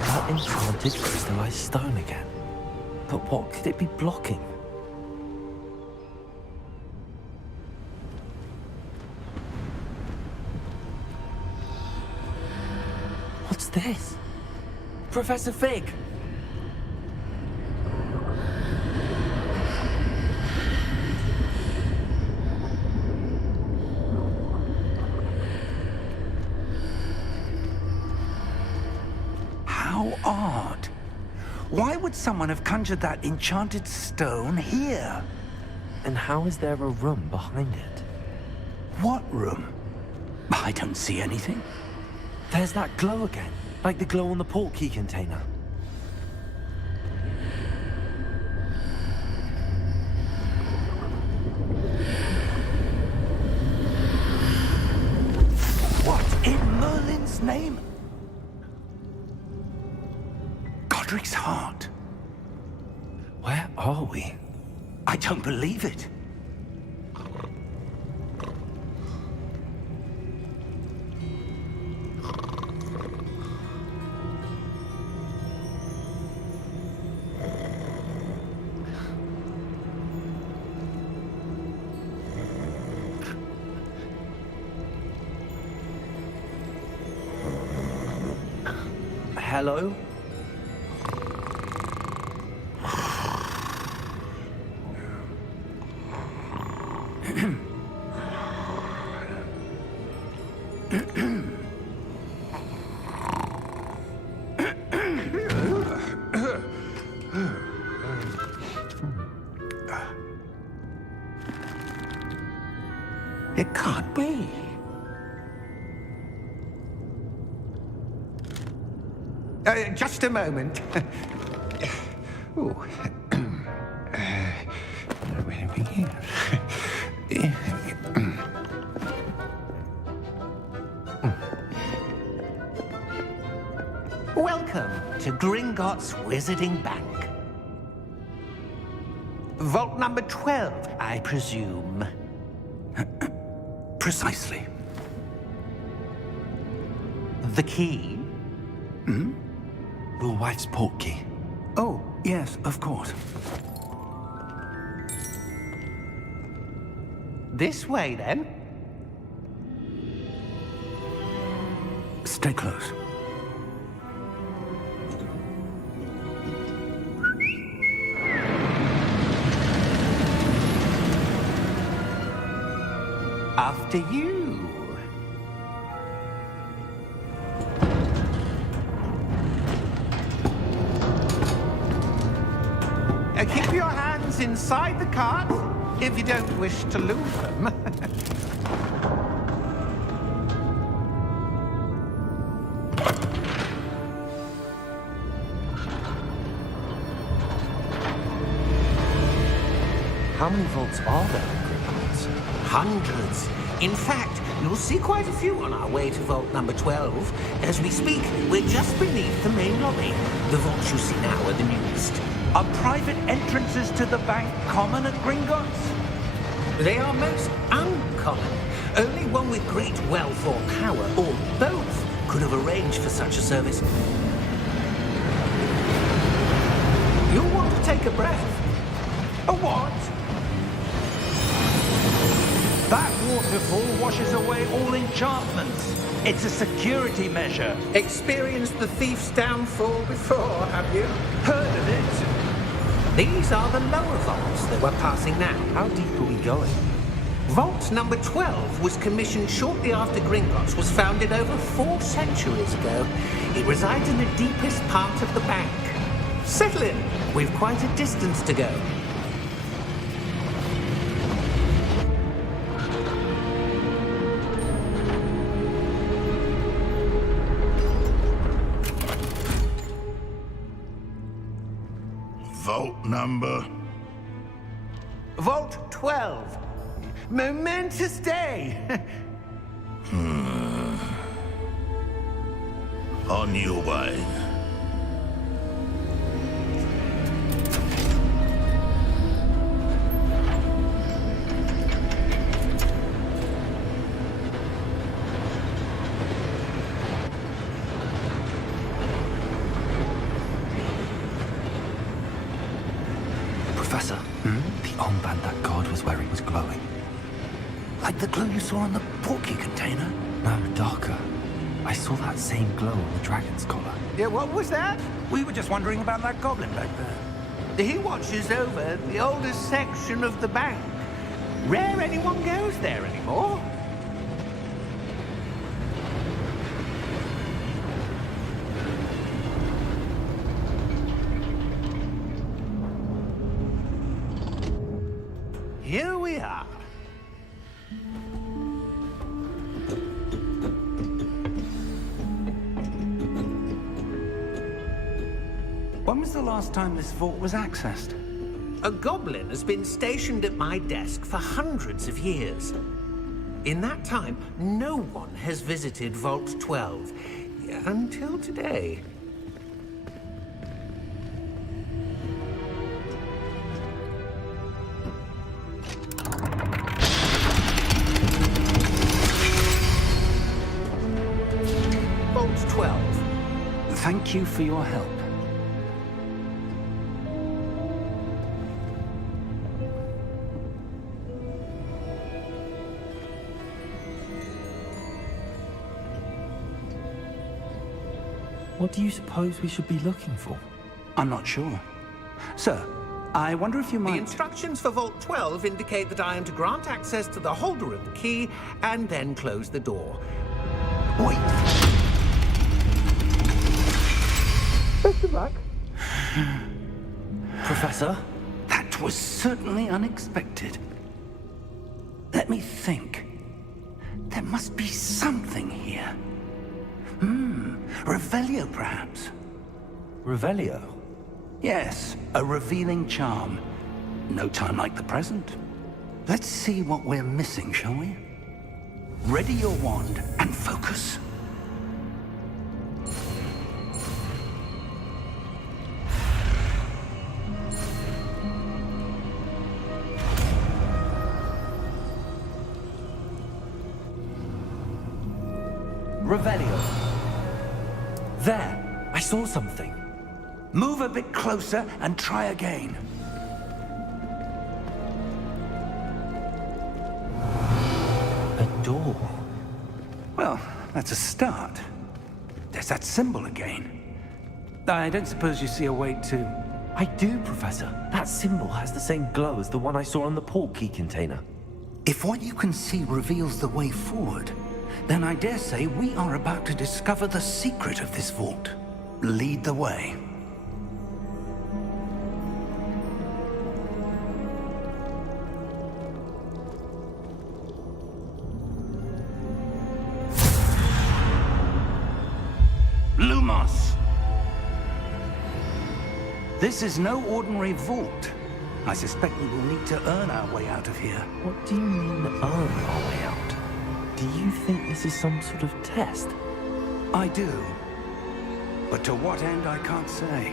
That enchanted crystallized stone again. But what could it be blocking? What's this? Professor Fig! How odd. Why would someone have conjured that enchanted stone here? And how is there a room behind it? What room? I don't see anything. There's that glow again, like the glow on the portkey container. What in Merlin's name? Godric's heart. Where are we? I don't believe it. Hello? It can't be. Just a moment. Ooh. Where are we here? Welcome to Gringotts Wizarding Bank. Vault number 12, I presume. Precisely. The key? Hmm? Your wife's portkey. Oh, yes, of course. This way, then. Stay close. After you. Keep your hands inside the cart if you don't wish to lose them. How many vaults are there in Gringotts? Hundreds. In fact, you'll see quite a few on our way to vault number 12. As we speak, we're just beneath the main lobby. The vaults you see now are the newest. Are private entrances to the bank common at Gringotts? They are most uncommon. Only one with great wealth or power, or both, could have arranged for such a service. You'll want to take a breath. A what? That waterfall washes away all enchantments. It's a security measure. Experienced the thief's downfall before, have you? Heard of it? These are the lower vaults that we're passing now. How deep are we going? Vault number 12 was commissioned shortly after Gringotts was founded over 4 centuries ago. It resides in the deepest part of the bank. Settle in. We've quite a distance to go. Vault number? Vault 12. Momentous day. On your way. the glow you saw on the portkey container? No, darker. I saw that same glow on the dragon's collar. Yeah, what was that? We were just wondering about that goblin back there. He watches over the oldest section of the bank. Rare anyone goes there anymore. Here we are. When was the last time this vault was accessed? A goblin has been stationed at my desk for hundreds of years. In that time, no one has visited Vault 12 until today. Vault 12. Thank you for your help. What do you suppose we should be looking for? I'm not sure. Sir, I wonder if you The might... instructions for Vault 12 indicate that I am to grant access to the holder of the key and then close the door. Wait! Best of luck. Professor? That was certainly unexpected. Let me think. There must be something here. Revelio, perhaps? Revelio? Yes, a revealing charm. No time like the present. Let's see what we're missing, shall we? Ready your wand and focus. Revelio. There! I saw something. Move a bit closer and try again. A door. Well, that's a start. There's that symbol again. I don't suppose you see a way to... I do, Professor. That symbol has the same glow as the one I saw on the portkey container. If what you can see reveals the way forward, then I dare say we are about to discover the secret of this vault. Lead the way. Lumos! This is no ordinary vault. I suspect we will need to earn our way out of here. What do you mean, earn our way out? Do you think this is some sort of test? I do. But to what end, I can't say.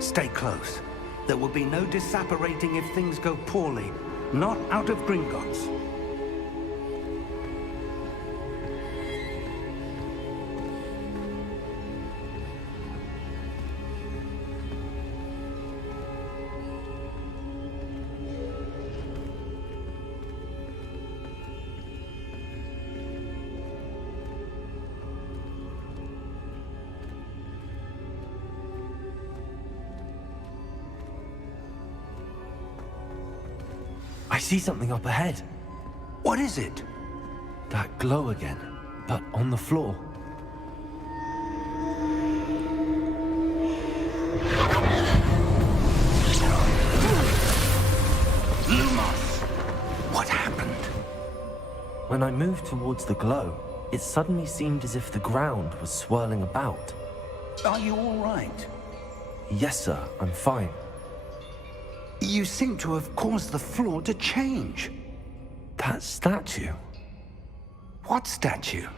Stay close. There will be no disapparating if things go poorly. Not out of Gringotts. I see something up ahead. What is it? That glow again, but on the floor. Lumos! What happened? When I moved towards the glow, it suddenly seemed as if the ground was swirling about. Are you all right? Yes, sir, I'm fine. You seem to have caused the floor to change. That statue. What statue?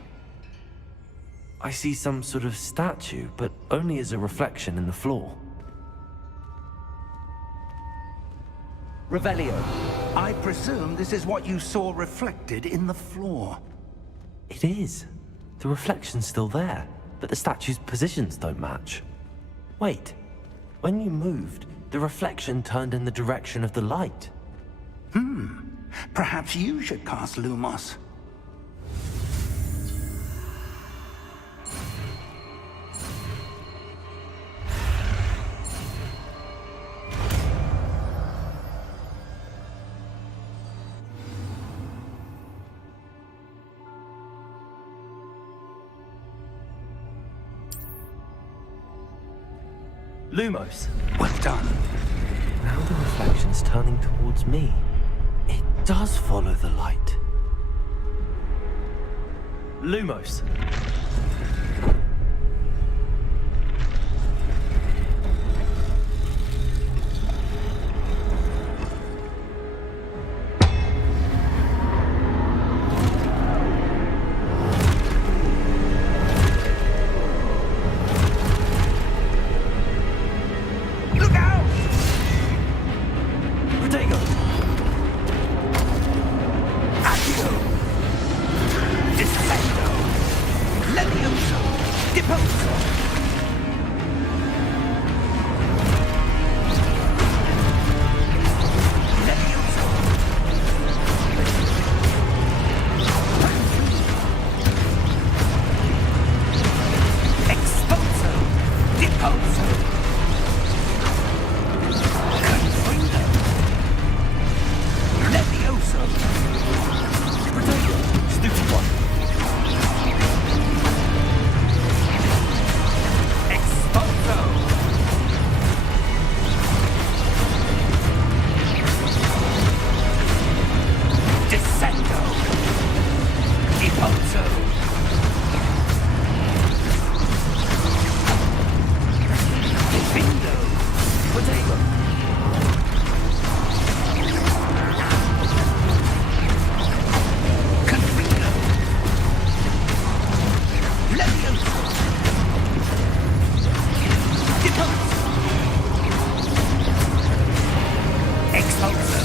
I see some sort of statue, but only as a reflection in the floor. Revelio, I presume this is what you saw reflected in the floor. It is. The reflection's still there, but the statue's positions don't match. Wait, when you moved, the reflection turned in the direction of the light. Perhaps you should cast Lumos. Lumos. Well done. Now the reflection's turning towards me. It does follow the light. Lumos. Look out! Protego! Accio! Descendo! Levioso! Deposo! Levioso! Exposo! Deposo! Confringo! Levioso! Protego! Stupid one. Exposo! Descendo! Deposo! Defindo! Protego! Confringo! Levioso! Deposo! Exposo!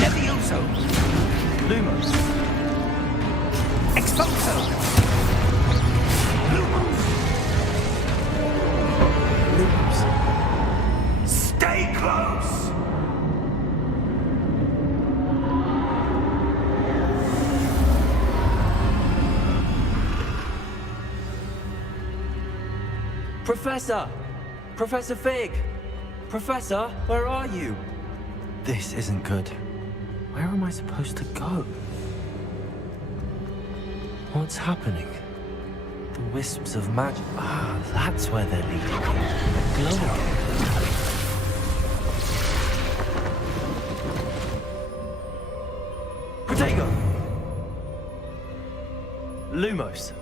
Levioso! Lumos. Exposo! Lumos! Lumos. Stay close! Professor! Professor Fig! Professor, where are you? This isn't good. Where am I supposed to go? What's happening? The wisps of magic. Ah, that's where they're leading me. The glow again. Protego! Lumos.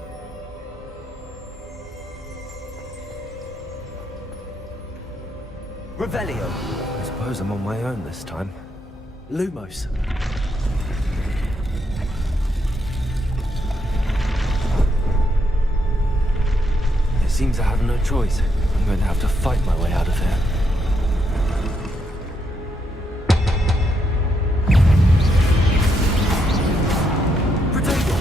Revelio. I suppose I'm on my own this time. Lumos. It seems I have no choice. I'm going to have to fight my way out of here. Protego!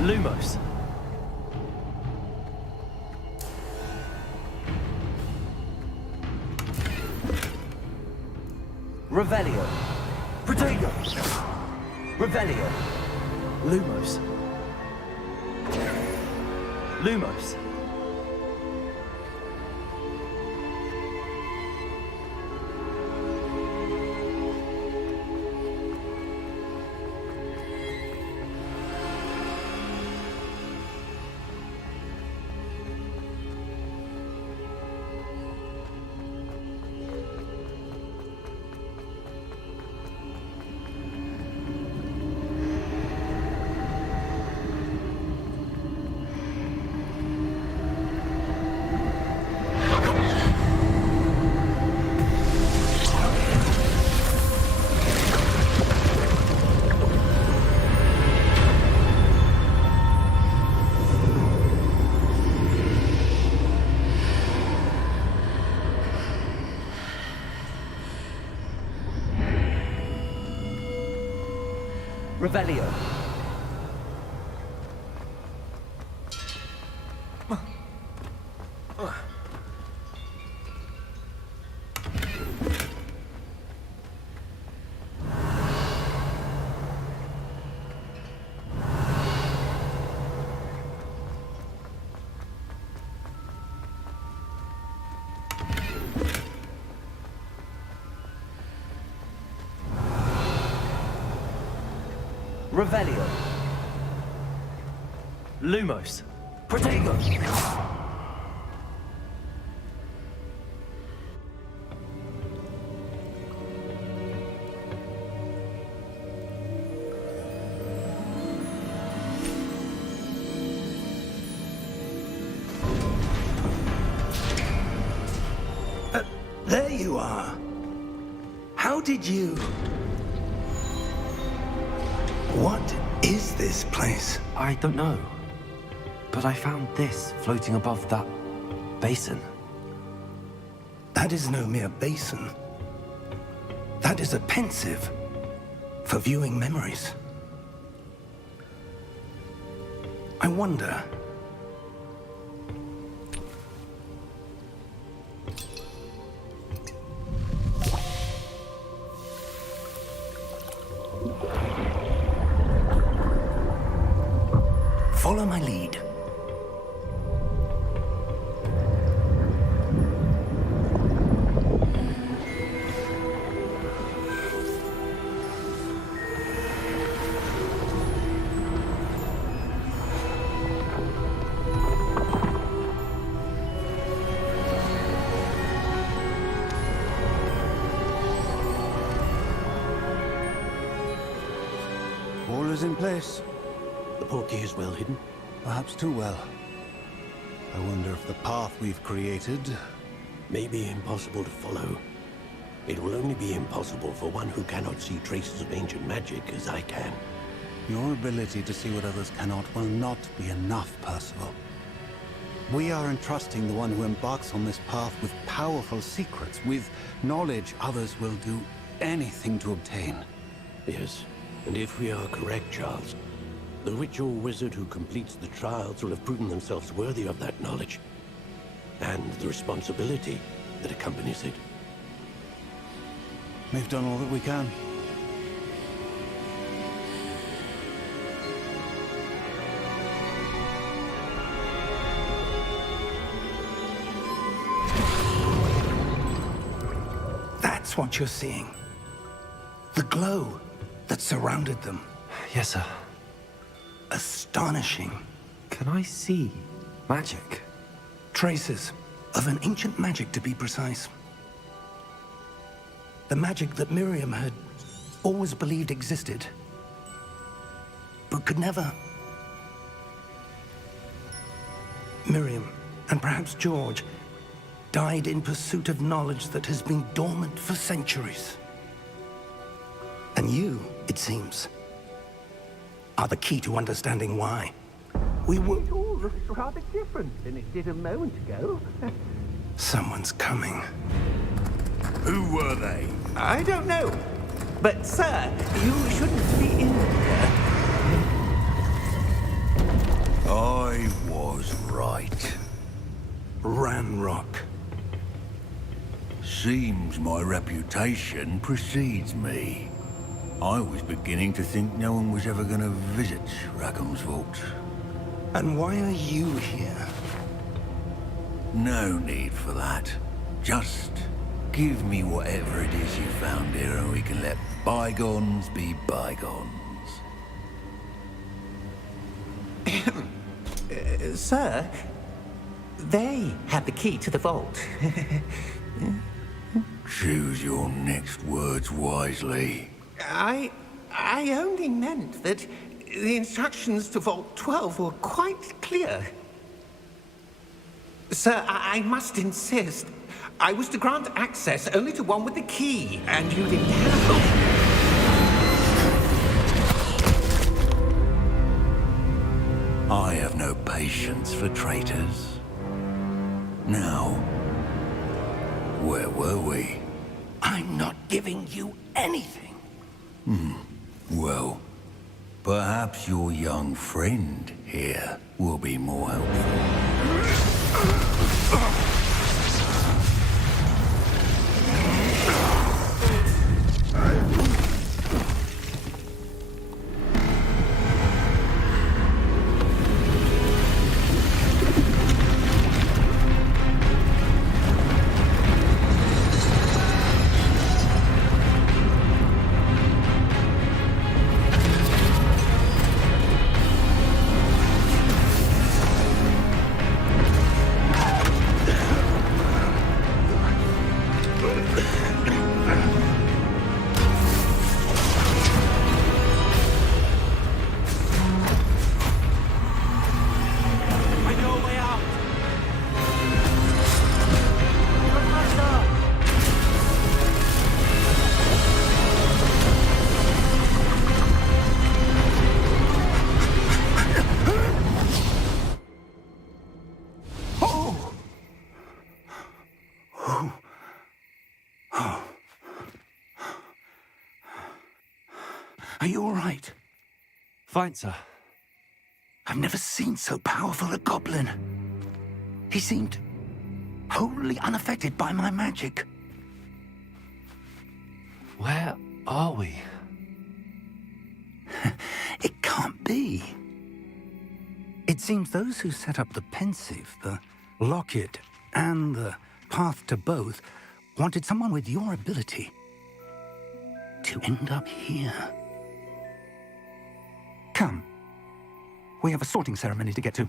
Lumos. Revelio. Protego. Revelio. Lumos. Lumos. Revelio. Revelio. Lumos. Protego. There you are. How did you... What is this place? I don't know. But I found this floating above that basin. That is no mere basin. That is a pensive for viewing memories. I wonder... Follow my lead. All is in place. The portkey is well hidden. Perhaps too well. I wonder if the path we've created... May be impossible to follow. It will only be impossible for one who cannot see traces of ancient magic as I can. Your ability to see what others cannot will not be enough, Percival. We are entrusting the one who embarks on this path with powerful secrets, with knowledge others will do anything to obtain. Yes, and if we are correct, Charles, the witch or wizard who completes the trials will have proven themselves worthy of that knowledge, and the responsibility that accompanies it. We've done all that we can. That's what you're seeing. The glow that surrounded them. Yes, sir. Astonishing. Can I see magic? Traces of an ancient magic, to be precise. The magic that Miriam had always believed existed, but could never. Miriam, and perhaps George, died in pursuit of knowledge that has been dormant for centuries. And you, it seems, are the key to understanding why. We were... It all looks rather different than it did a moment ago. Someone's coming. Who were they? I don't know. But, sir, you shouldn't be in here. I was right. Ranrock. So Seems my reputation precedes me. I was beginning to think no one was ever going to visit Rackham's vault. And why are you here? No need for that. Just give me whatever it is you found here and we can let bygones be bygones. Sir, they had the key to the vault. Choose your next words wisely. I only meant that the instructions to Vault 12 were quite clear. Sir, I must insist. I was to grant access only to one with the key, and you didn't have. I have no patience for traitors. Now, where were we? I'm not giving you anything. Well, perhaps your young friend here will be more helpful. Are you all right? Fine, sir. I've never seen so powerful a goblin. He seemed wholly unaffected by my magic. Where are we? It can't be. It seems those who set up the pensive, the locket, and the path to both wanted someone with your ability to end up here. Come. We have a sorting ceremony to get to.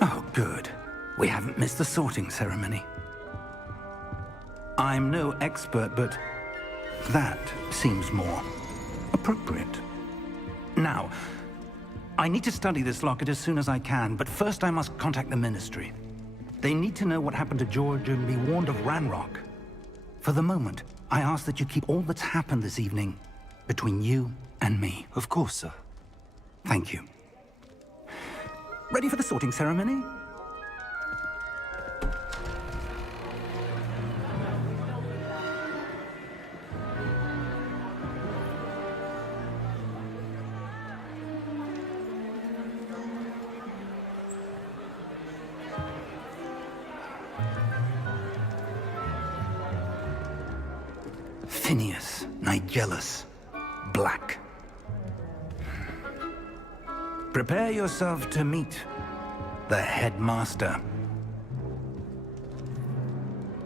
Oh, good. We haven't missed the sorting ceremony. I'm no expert, but that seems more appropriate. Now, I need to study this locket as soon as I can, but first I must contact the Ministry. They need to know what happened to George and be warned of Ranrock. For the moment, I ask that you keep all that's happened this evening between you and me. Of course, sir. Thank you. Ready for the sorting ceremony? Phineas, Nigellus, Black. Prepare yourself to meet the headmaster.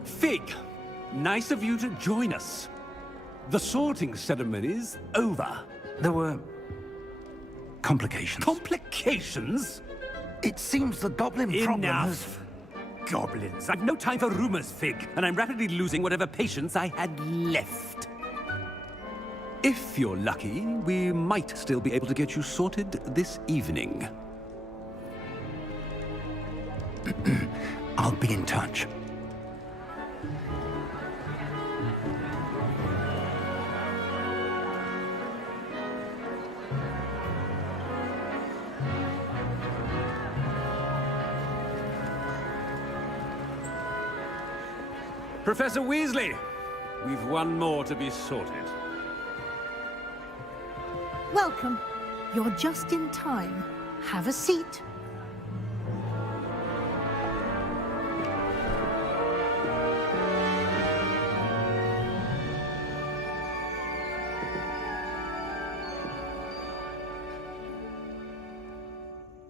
Fig, nice of you to join us. The sorting ceremony's over. There were complications. Complications? It seems the goblin problem has... Enough! Goblins. I've no time for rumors, Fig, and I'm rapidly losing whatever patience I had left. If you're lucky, we might still be able to get you sorted this evening. I'll be in touch. Professor Weasley, we've one more to be sorted. Welcome. You're just in time. Have a seat.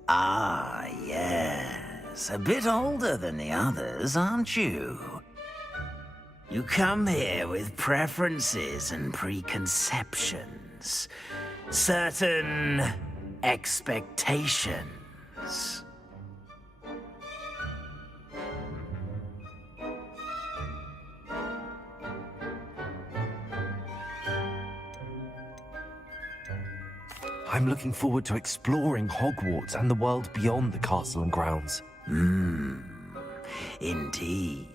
Ah, yes. A bit older than the others, aren't you? You come here with preferences and preconceptions. Certain expectations. I'm looking forward to exploring Hogwarts and the world beyond the castle and grounds. Indeed.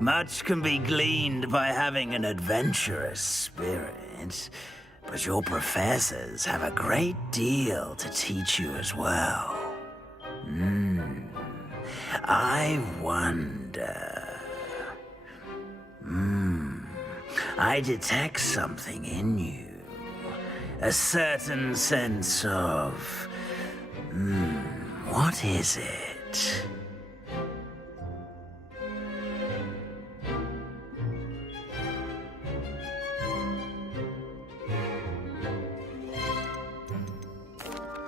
Much can be gleaned by having an adventurous spirit, but your professors have a great deal to teach you as well. I wonder... I detect something in you. A certain sense of... what is it?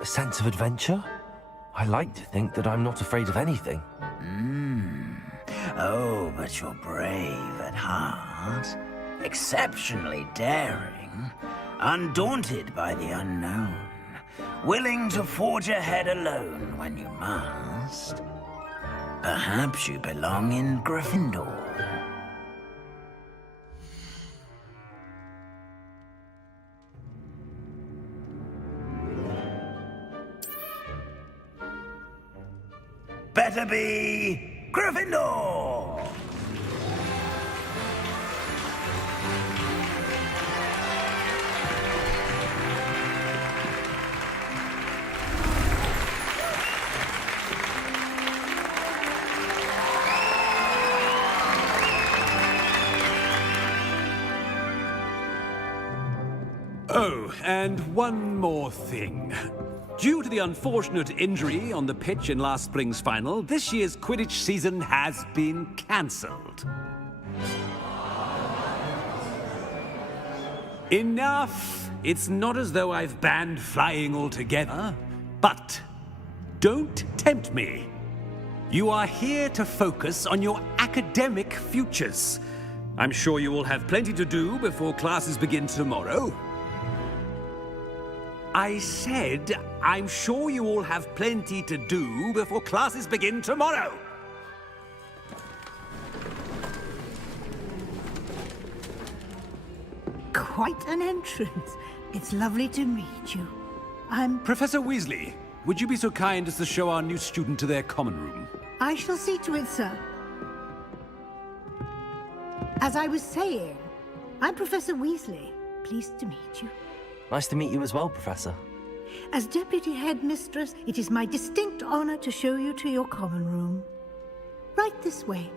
A sense of adventure? I like to think that I'm not afraid of anything. Oh, but you're brave at heart. Exceptionally daring. Undaunted by the unknown. Willing to forge ahead alone when you must. Perhaps you belong in Gryffindor. Better be Gryffindor! Oh, and one more thing. Due to the unfortunate injury on the pitch in last spring's final, this year's Quidditch season has been cancelled. Enough! It's not as though I've banned flying altogether, but don't tempt me. You are here to focus on your academic futures. I'm sure you will have plenty to do before classes begin tomorrow. I said, I'm sure you all have plenty to do before classes begin tomorrow. Quite an entrance. It's lovely to meet you. Professor Weasley, would you be so kind as to show our new student to their common room? I shall see to it, sir. As I was saying, I'm Professor Weasley. Pleased to meet you. Nice to meet you as well, Professor. As Deputy Headmistress, it is my distinct honor to show you to your common room. Right this way.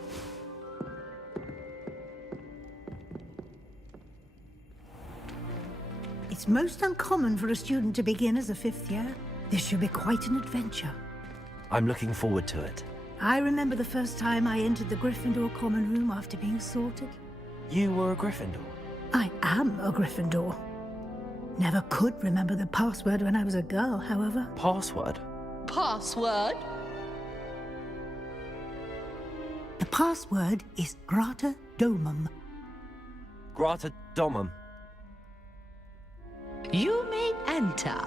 It's most uncommon for a student to begin as a fifth year. This should be quite an adventure. I'm looking forward to it. I remember the first time I entered the Gryffindor common room after being sorted. You were a Gryffindor? I am a Gryffindor. Never could remember the password when I was a girl, however. Password? Password? The password is Grata Domum. Grata Domum. You may enter.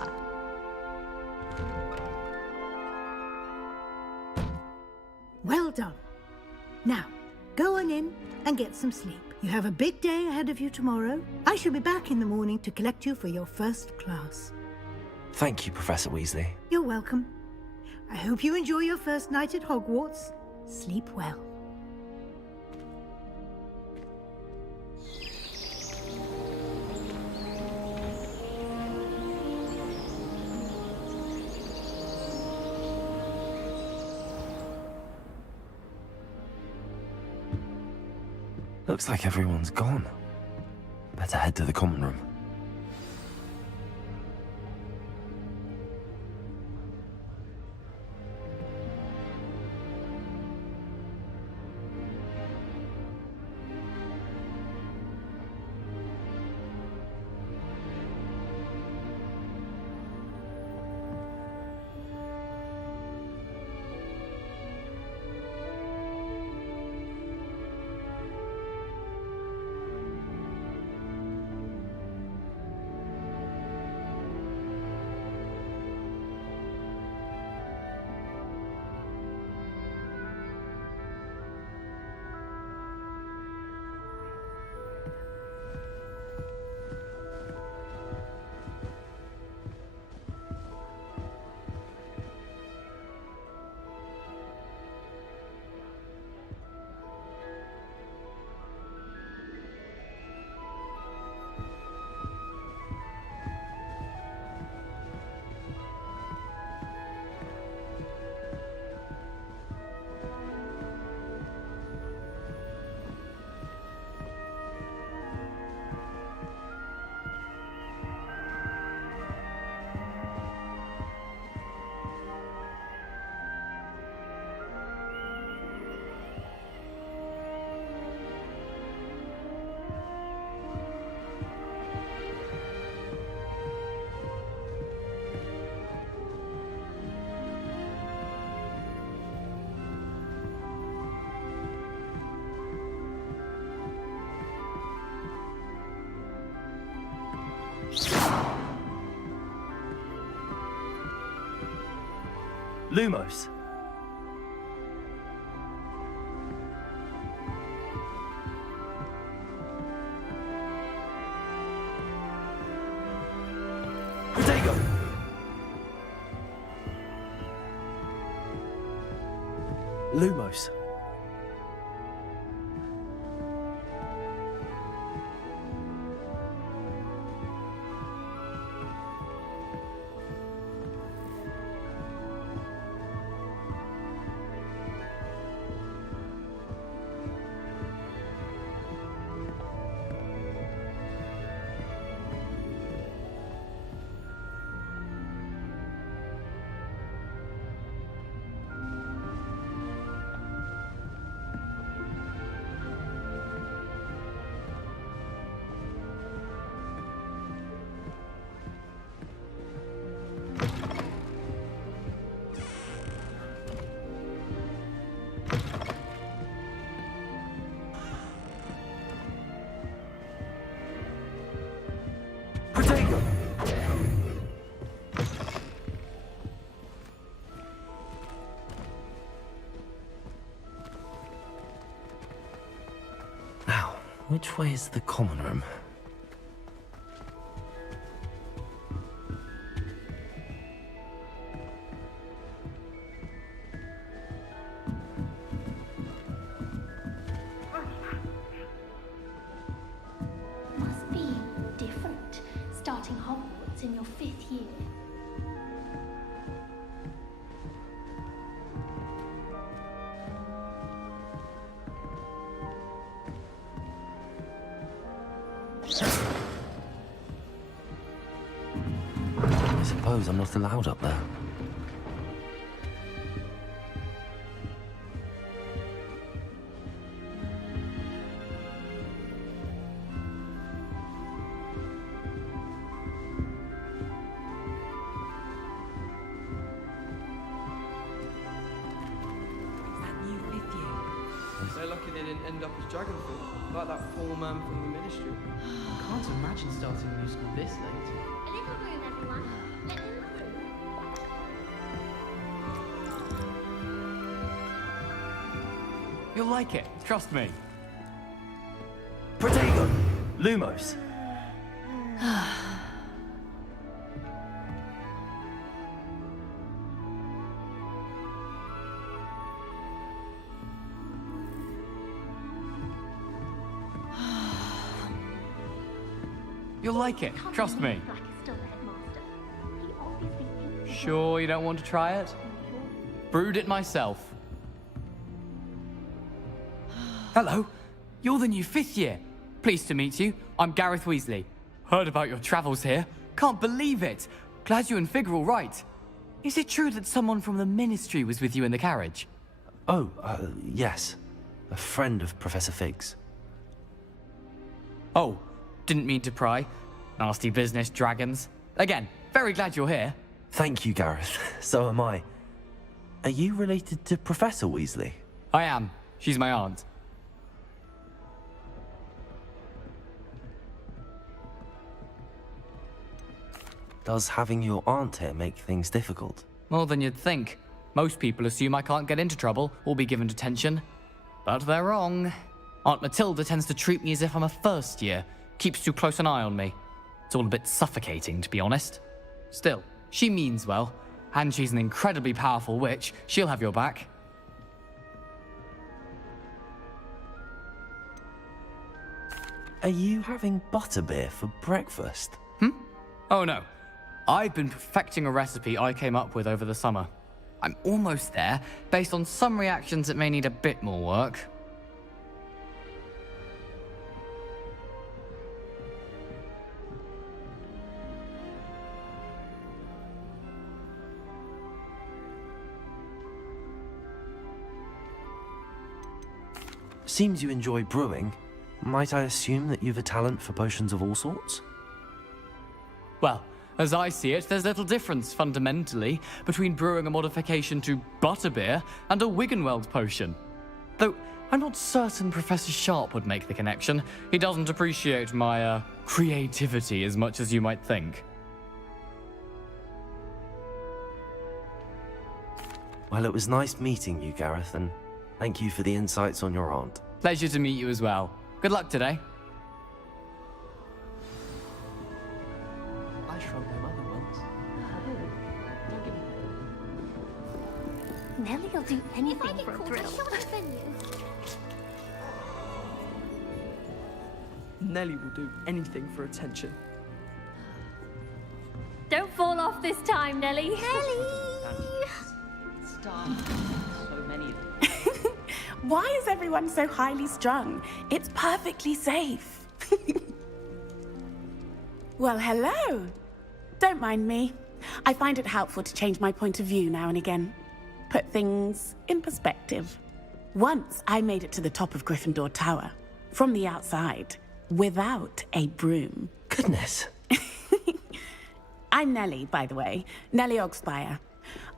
Well done. Now, go on in and get some sleep. You have a big day ahead of you tomorrow. I shall be back in the morning to collect you for your first class. Thank you, Professor Weasley. You're welcome. I hope you enjoy your first night at Hogwarts. Sleep well. Looks like everyone's gone. Better head to the common room. Lumos. Protego. Lumos. Protego. Now, which way is the common room? Must be different, starting Hogwarts in your 5th year. I suppose I'm not allowed up there. didn't end up as dragon food, like that poor man from the ministry. I can't imagine starting a new school this late. A little room, everyone. Let me through. You'll like it, trust me. Protego! Lumos! You'll like it, trust me. Sure you don't want to try it? Brewed it myself. Hello, you're the new 5th year. Pleased to meet you. I'm Gareth Weasley. Heard about your travels here. Can't believe it. Glad you and Fig are all right. Is it true that someone from the Ministry was with you in the carriage? Oh, yes. A friend of Professor Fig's. Oh, didn't mean to pry. Nasty business, dragons. Again, very glad you're here. Thank you, Gareth. So am I. Are you related to Professor Weasley? I am. She's my aunt. Does having your aunt here make things difficult? More than you'd think. Most people assume I can't get into trouble or be given detention. But they're wrong. Aunt Matilda tends to treat me as if I'm a first year. Keeps too close an eye on me. It's all a bit suffocating, to be honest. Still, she means well. And she's an incredibly powerful witch. She'll have your back. Are you having butterbeer for breakfast? Oh no. I've been perfecting a recipe I came up with over the summer. I'm almost there, based on some reactions that may need a bit more work. Seems you enjoy brewing. Might I assume that you've a talent for potions of all sorts? Well, as I see it, there's little difference, fundamentally, between brewing a modification to butterbeer and a Wiggenweld potion. Though, I'm not certain Professor Sharp would make the connection. He doesn't appreciate my, creativity as much as you might think. Well, it was nice meeting you, Gareth, and thank you for the insights on your aunt. Pleasure to meet you as well. Good luck today. I shrunk my mother once. Nellie'll do anything for a thrill. Nellie will do anything for attention. Don't fall off this time, Nellie. Nellie! Stop. So many of them. Why is everyone so highly strung? It's perfectly safe. Well, hello. Don't mind me. I find it helpful to change my point of view now and again. Put things in perspective. Once I made it to the top of Gryffindor Tower, from the outside, without a broom. Goodness. I'm Nellie, by the way. Nellie Ogspire.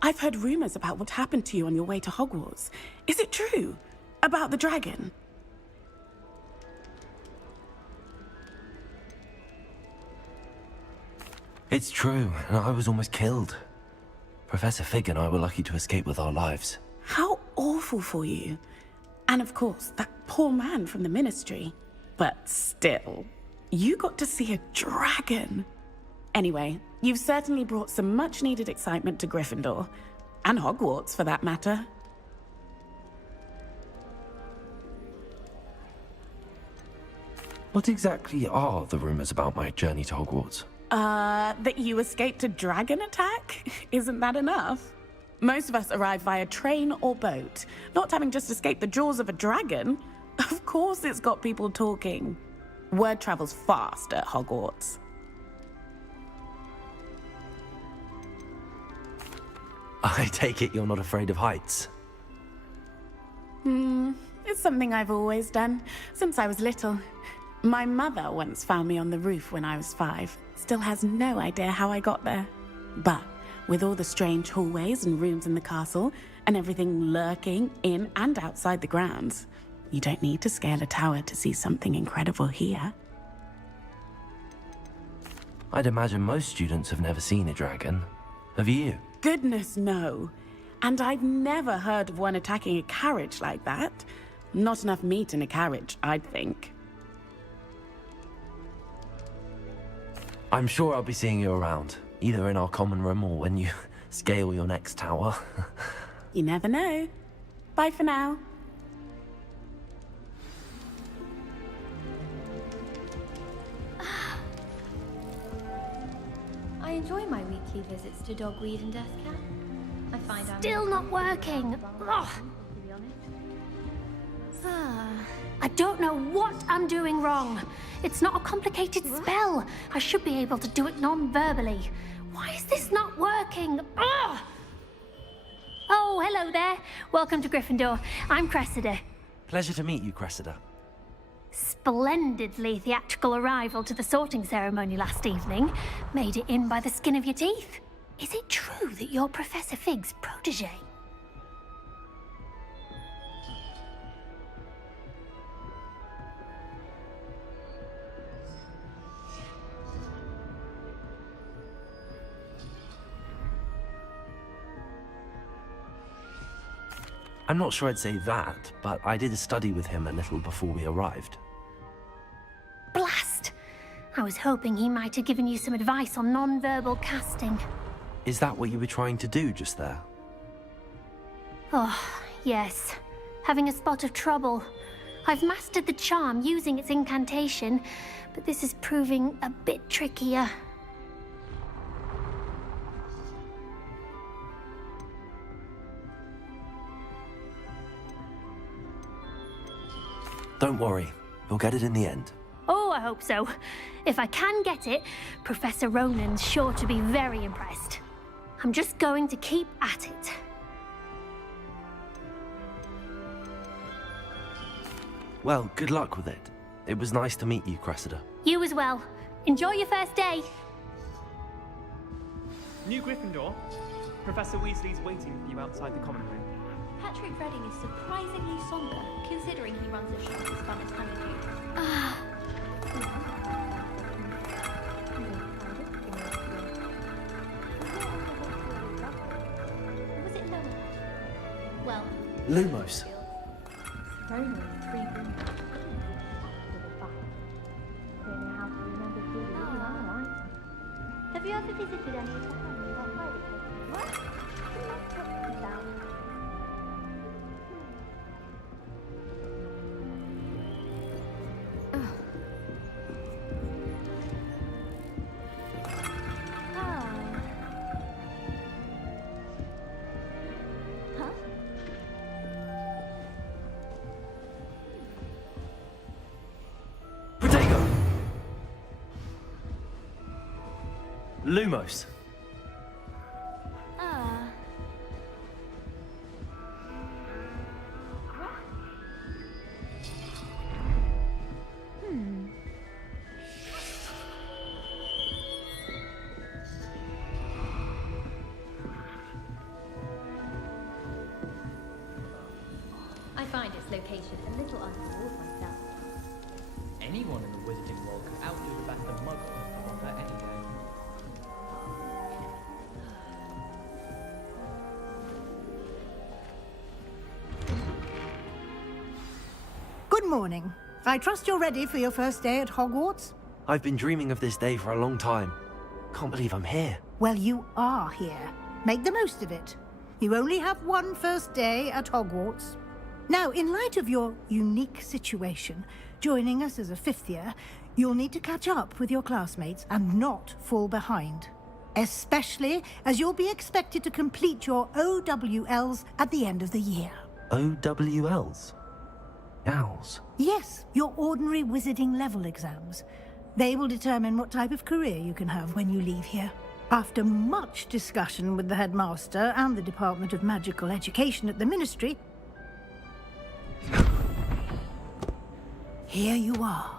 I've heard rumors about what happened to you on your way to Hogwarts. Is it true? About the dragon? It's true, and I was almost killed. Professor Fig and I were lucky to escape with our lives. How awful for you. And of course, that poor man from the Ministry. But still, you got to see a dragon. Anyway, you've certainly brought some much-needed excitement to Gryffindor. And Hogwarts, for that matter. What exactly are the rumors about my journey to Hogwarts? That you escaped a dragon attack? Isn't that enough? Most of us arrive via train or boat, not having just escaped the jaws of a dragon. Of course it's got people talking. Word travels fast at Hogwarts. I take it you're not afraid of heights? It's something I've always done, since I was little. My mother once found me on the roof when I was 5. Still has no idea how I got there. But with all the strange hallways and rooms in the castle, and everything lurking in and outside the grounds, You don't need to scale a tower to see something incredible here. I'd imagine most students have never seen a dragon. Have you? Goodness, no. And I've never heard of one attacking a carriage like that. Not enough meat in a carriage, I'd think. I'm sure I'll be seeing you around, either in our common room or when you scale your next tower. You never know. Bye for now. I enjoy my weekly visits to Dogweed and Deathcap. I find I'm Still not working. Ugh. I don't know what I'm doing wrong. It's not a complicated spell. I should be able to do it non-verbally. Why is this not working? Ugh! Oh, hello there. Welcome to Gryffindor. I'm Cressida. Pleasure to meet you, Cressida. Splendidly theatrical arrival to the sorting ceremony last evening. Made it in by the skin of your teeth. Is it true that you're Professor Fig's protege? I'm not sure I'd say that, but I did study with him a little before we arrived. Blast! I was hoping he might have given you some advice on non-verbal casting. Is that what you were trying to do just there? Oh, yes. Having a spot of trouble. I've mastered the charm using its incantation, but this is proving a bit trickier. Don't worry, you'll get it in the end. Oh, I hope so. If I can get it, Professor Ronan's sure to be very impressed. I'm just going to keep at it. Well, good luck with it. It was nice to meet you, Cressida. You as well. Enjoy your first day. New Gryffindor. Professor Weasley's waiting for you outside the common room. Patrick Redding is surprisingly somber, considering he runs a show as fun as Honeydew. Was it Lumos? Well, Lumos. very nice, 3 rooms. Don't know how to remember who they are. Have you ever visited any of the families outside of Hogwarts? What? Lumos. I find its location a little untoward myself. Anyone in the wizarding world could outdo the best of Muggles on her any day. Good morning. I trust you're ready for your first day at Hogwarts? I've been dreaming of this day for a long time. Can't believe I'm here. Well, you are here. Make the most of it. You only have one first day at Hogwarts. Now, in light of your unique situation, joining us as a 5th year, you'll need to catch up with your classmates and not fall behind. Especially as you'll be expected to complete your OWLs at the end of the year. OWLs? Owls? Yes, your ordinary wizarding level exams. They will determine what type of career you can have when you leave here. After much discussion with the headmaster and the Department of Magical Education at the Ministry, here you are.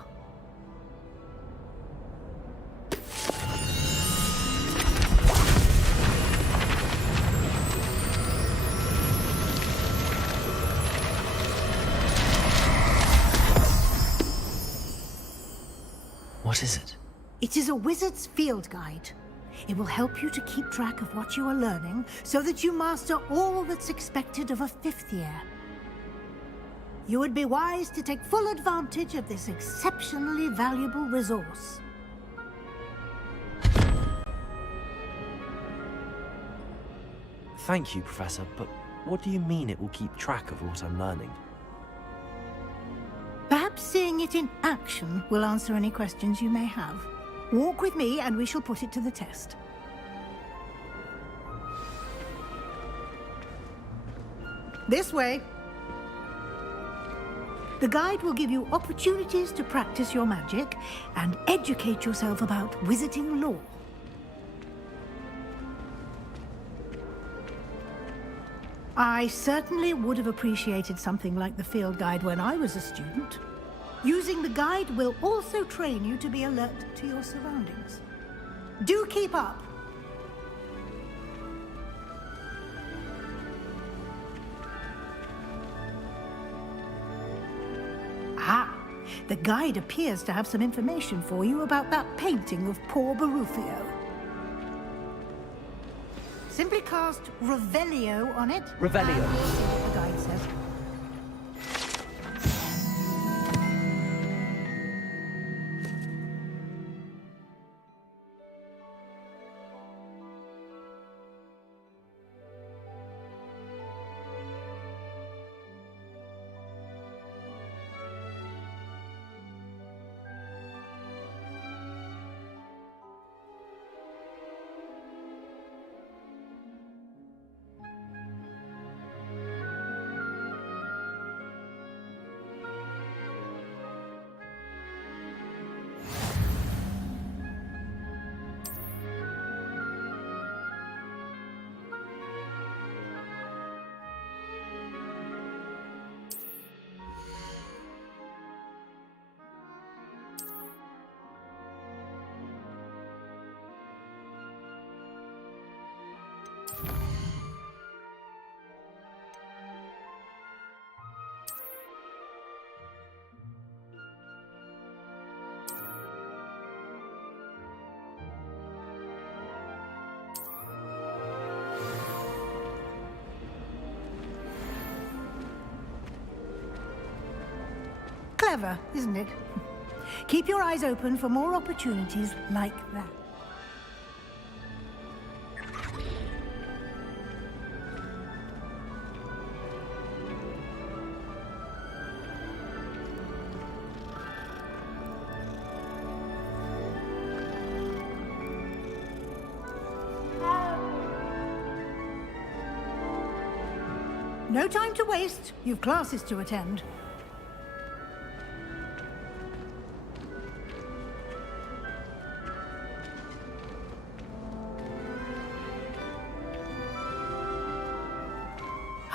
is it? It is a wizard's field guide. It will help you to keep track of what you are learning so that you master all that's expected of a 5th year. You would be wise to take full advantage of this exceptionally valuable resource. Thank you, Professor, but what do you mean it will keep track of what I'm learning? Perhaps seeing it in action will answer any questions you may have. Walk with me and we shall put it to the test. This way. The guide will give you opportunities to practice your magic and educate yourself about wizarding lore. I certainly would have appreciated something like the field guide when I was a student. Using the guide will also train you to be alert to your surroundings. Do keep up! Ah, the guide appears to have some information for you about that painting of poor Barufio. Simply cast Revelio on it. Revelio. And we'll see what the guide says. Clever, isn't it? Keep your eyes open for more opportunities like that. No time to waste. You've classes to attend.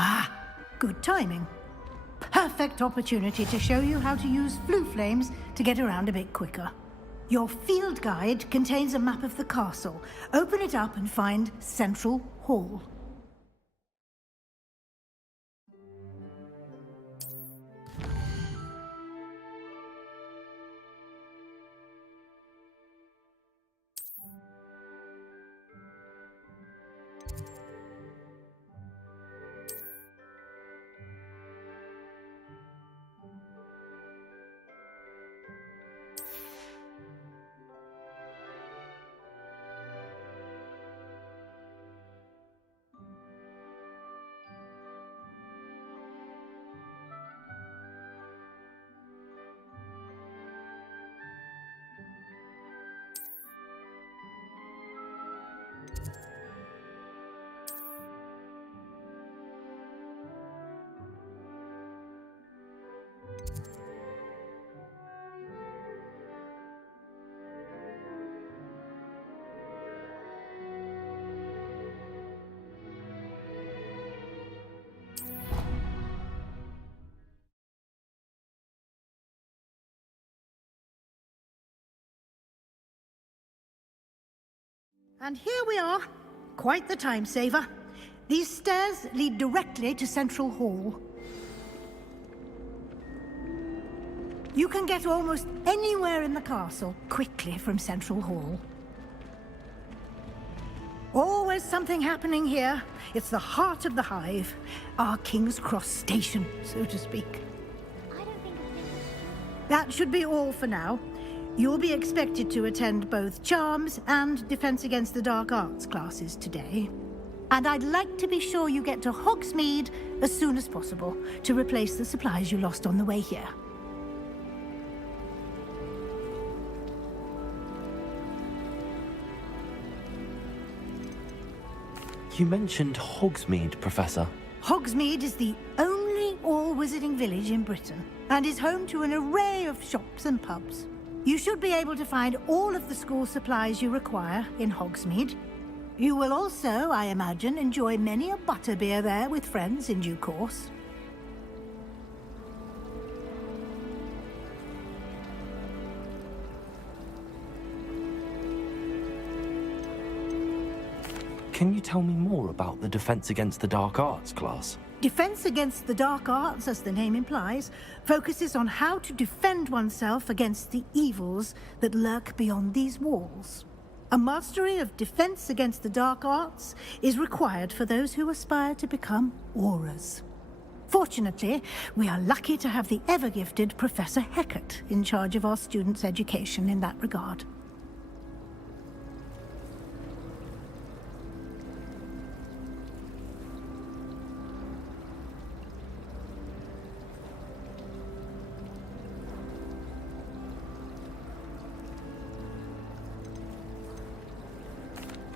Ah, good timing. Perfect opportunity to show you how to use flue flames to get around a bit quicker. Your field guide contains a map of the castle. Open it up and find Central Hall. And here we are. Quite the time saver. These stairs lead directly to Central Hall. You can get almost anywhere in the castle quickly from Central Hall. Always something happening here. It's the heart of the hive. Our King's Cross station, so to speak. That should be all for now. You'll be expected to attend both Charms and Defense Against the Dark Arts classes today. And I'd like to be sure you get to Hogsmeade as soon as possible to replace the supplies you lost on the way here. You mentioned Hogsmeade, Professor. Hogsmeade is the only all-wizarding village in Britain and is home to an array of shops and pubs. You should be able to find all of the school supplies you require in Hogsmeade. You will also, I imagine, enjoy many a butterbeer there with friends in due course. Can you tell me more about the Defense Against the Dark Arts class? Defense Against the Dark Arts, as the name implies, focuses on how to defend oneself against the evils that lurk beyond these walls. A mastery of Defense Against the Dark Arts is required for those who aspire to become Aurors. Fortunately, we are lucky to have the ever-gifted Professor Hecat in charge of our students' education in that regard.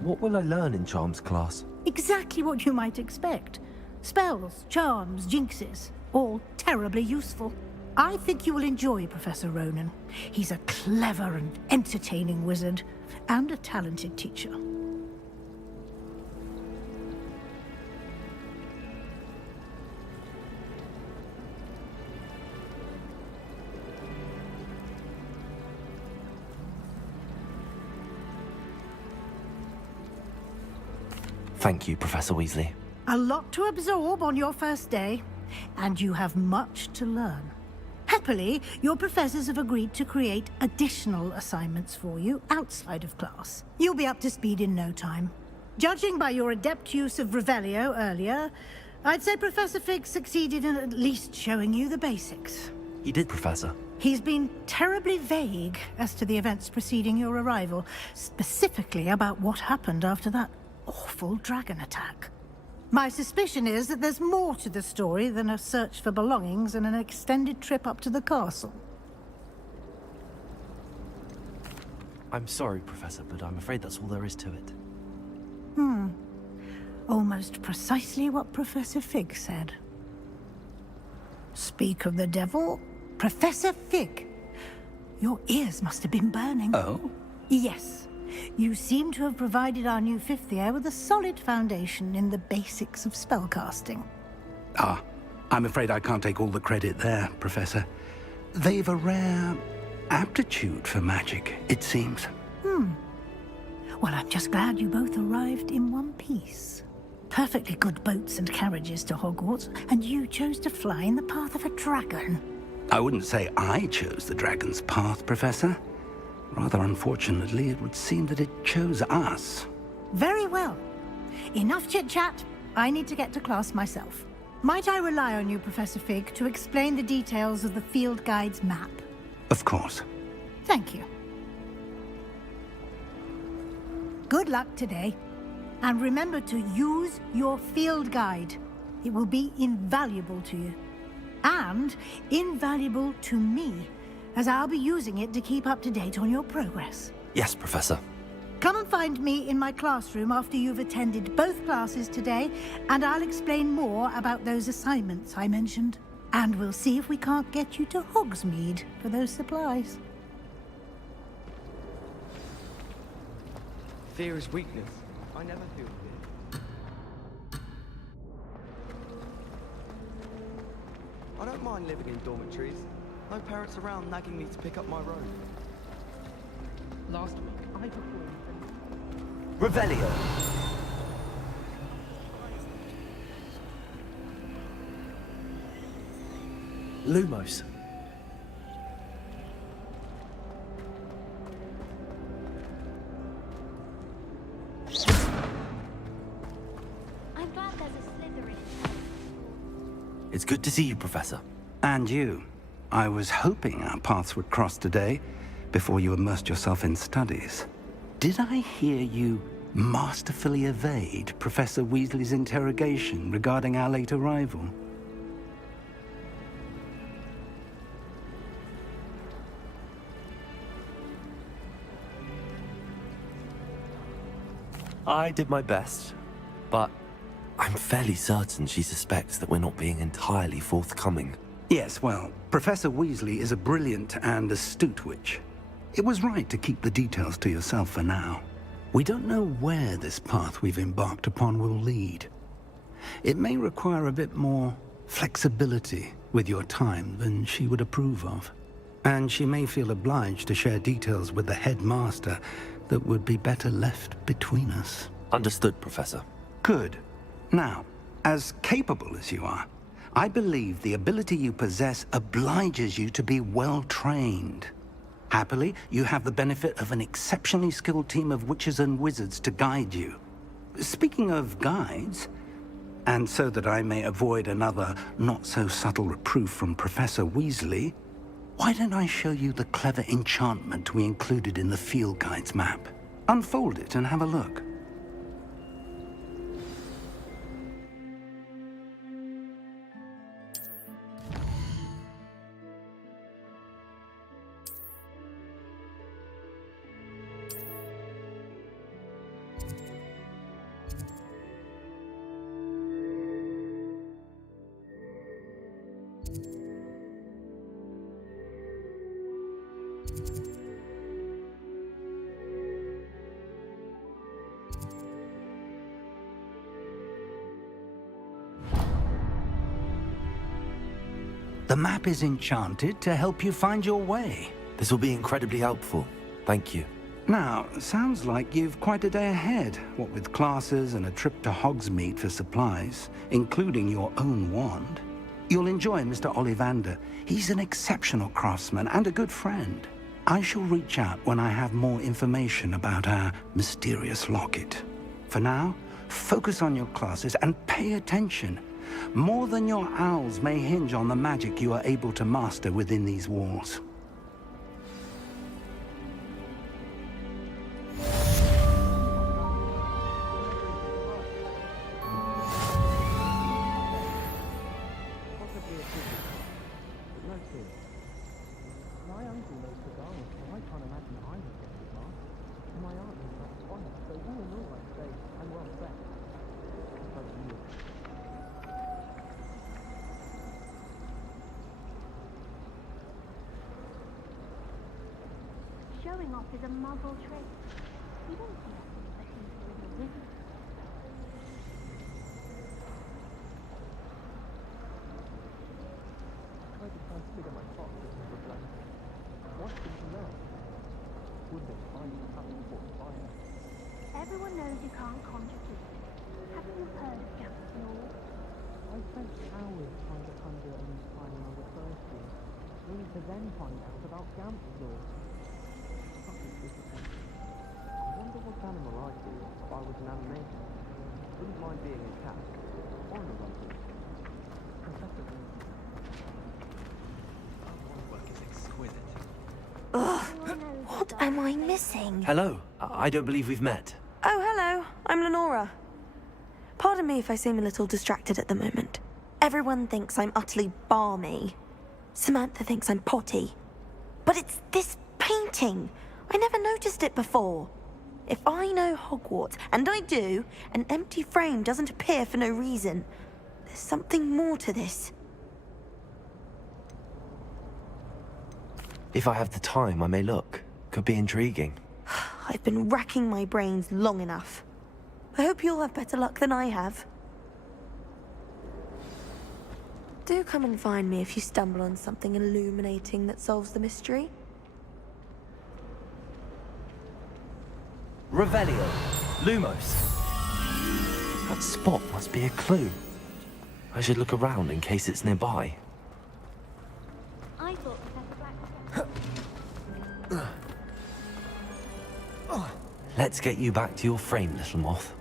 What will I learn in Charms class? Exactly what you might expect. Spells, charms, jinxes, all terribly useful. I think you will enjoy Professor Ronan. He's a clever and entertaining wizard, and a talented teacher. Thank you, Professor Weasley. A lot to absorb on your first day, and you have much to learn. Happily, your professors have agreed to create additional assignments for you outside of class. You'll be up to speed in no time. Judging by your adept use of Revelio earlier, I'd say Professor Fig succeeded in at least showing you the basics. He did, Professor. He's been terribly vague as to the events preceding your arrival, specifically about what happened after that awful dragon attack. My suspicion is that there's more to the story than a search for belongings and an extended trip up to the castle. I'm sorry, Professor, but I'm afraid that's all there is to it. Almost precisely what Professor Fig said. Speak of the devil, Professor Fig. Your ears must have been burning. Oh? Yes. You seem to have provided our new fifth year with a solid foundation in the basics of spellcasting. Ah, I'm afraid I can't take all the credit there, Professor. They've a rare aptitude for magic, it seems. Well, I'm just glad you both arrived in one piece. Perfectly good boats and carriages to Hogwarts, and you chose to fly in the path of a dragon. I wouldn't say I chose the dragon's path, Professor. Rather unfortunately, it would seem that it chose us. Very well. Enough chit-chat. I need to get to class myself. Might I rely on you, Professor Fig, to explain the details of the field guide's map? Of course. Thank you. Good luck today. And remember to use your field guide. It will be invaluable to you. And invaluable to me, as I'll be using it to keep up to date on your progress. Yes, Professor. Come and find me in my classroom after you've attended both classes today, and I'll explain more about those assignments I mentioned. And we'll see if we can't get you to Hogsmeade for those supplies. Fear is weakness. I never feel fear. I don't mind living in dormitories. No parents around nagging me to pick up my robe. Last week, I performed... Revelio! Lumos. It's good to see you, Professor. And you. I was hoping our paths would cross today, before you immersed yourself in studies. Did I hear you masterfully evade Professor Weasley's interrogation regarding our late arrival? I did my best, but I'm fairly certain she suspects that we're not being entirely forthcoming. Yes, well, Professor Weasley is a brilliant and astute witch. It was right to keep the details to yourself for now. We don't know where this path we've embarked upon will lead. It may require a bit more flexibility with your time than she would approve of. And she may feel obliged to share details with the headmaster that would be better left between us. Understood, Professor. Good. Now, as capable as you are, I believe the ability you possess obliges you to be well-trained. Happily, you have the benefit of an exceptionally skilled team of witches and wizards to guide you. Speaking of guides, and so that I may avoid another not-so-subtle reproof from Professor Weasley, why don't I show you the clever enchantment we included in the field guide's map? Unfold it and have a look. The map is enchanted to help you find your way. This will be incredibly helpful. Thank you. Now, sounds like you've quite a day ahead, what with classes and a trip to Hogsmeade for supplies, including your own wand. You'll enjoy Mr. Ollivander. He's an exceptional craftsman and a good friend. I shall reach out when I have more information about our mysterious locket. For now, focus on your classes and pay attention. More than your owls may hinge on the magic you are able to master within these walls. Showing off is a muggle trick. You don't see that that he's a wizard. I tried to transfigure my thoughts into the blank. What's the now? Would they find you having fought fire? Everyone knows you can't conjure heat. Haven't you heard of Gamp's law? I spent hours trying to conjure a new time when I was first year, only to then find out about Gamp's law. I wonder what animal I'd be if I was an animation. Wouldn't mind being a cat or an elephant. Professor work is exquisite. Ugh, what am I missing? Hello. I don't believe we've met. Oh, hello. I'm Lenora. Pardon me if I seem a little distracted at the moment. Everyone thinks I'm utterly balmy. Samantha thinks I'm potty. But it's this painting. I never noticed it before. If I know Hogwarts, and I do, an empty frame doesn't appear for no reason. There's something more to this. If I have the time, I may look. Could be intriguing. I've been racking my brains long enough. I hope you'll have better luck than I have. Do come and find me if you stumble on something illuminating that solves the mystery. Revelio. Lumos. That spot must be a clue. I should look around in case it's nearby. I thought Professor Black. Let's get you back to your frame, little moth.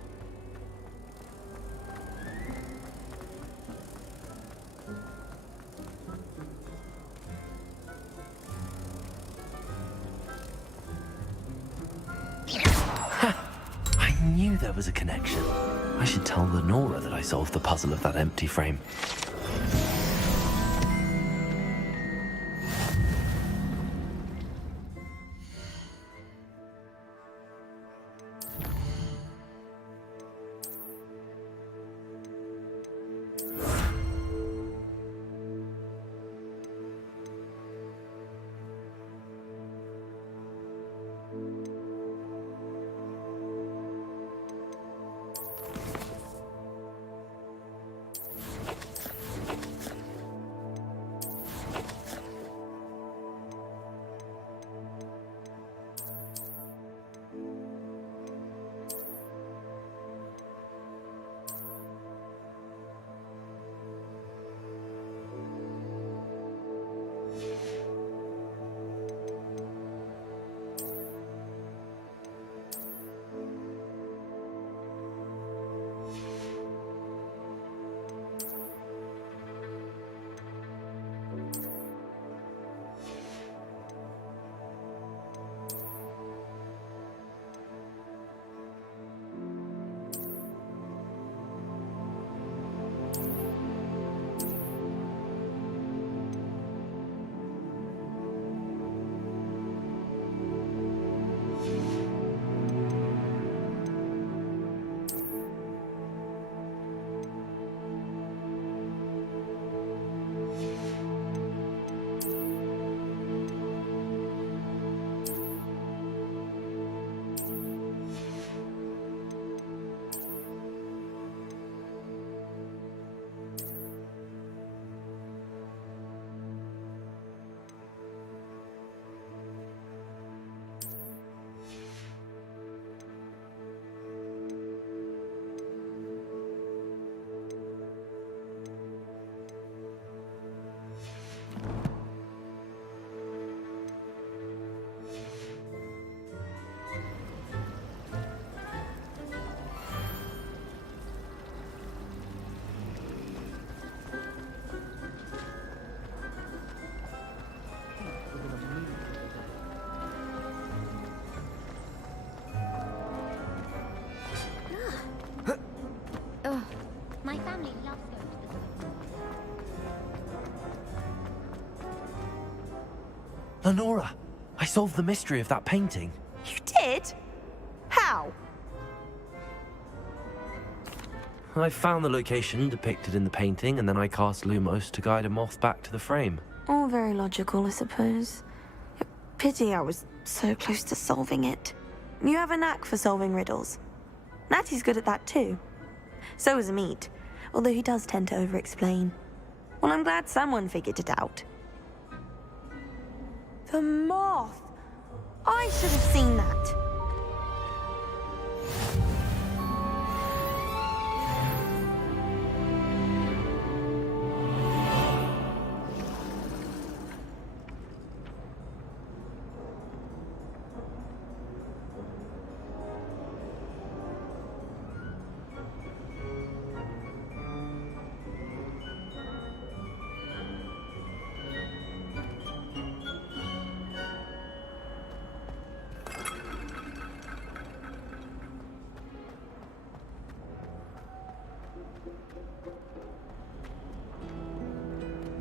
was a connection. I should tell Lenora that I solved the puzzle of that empty frame. My family loves going to the Lenora, I solved the mystery of that painting. You did? How? I found the location depicted in the painting, and then I cast Lumos to guide a moth back to the frame. All very logical, I suppose. Pity I was so close to solving it. You have a knack for solving riddles. Natty's good at that too. So is Amit, although he does tend to over-explain. Well, I'm glad someone figured it out. The moth! I should have seen that.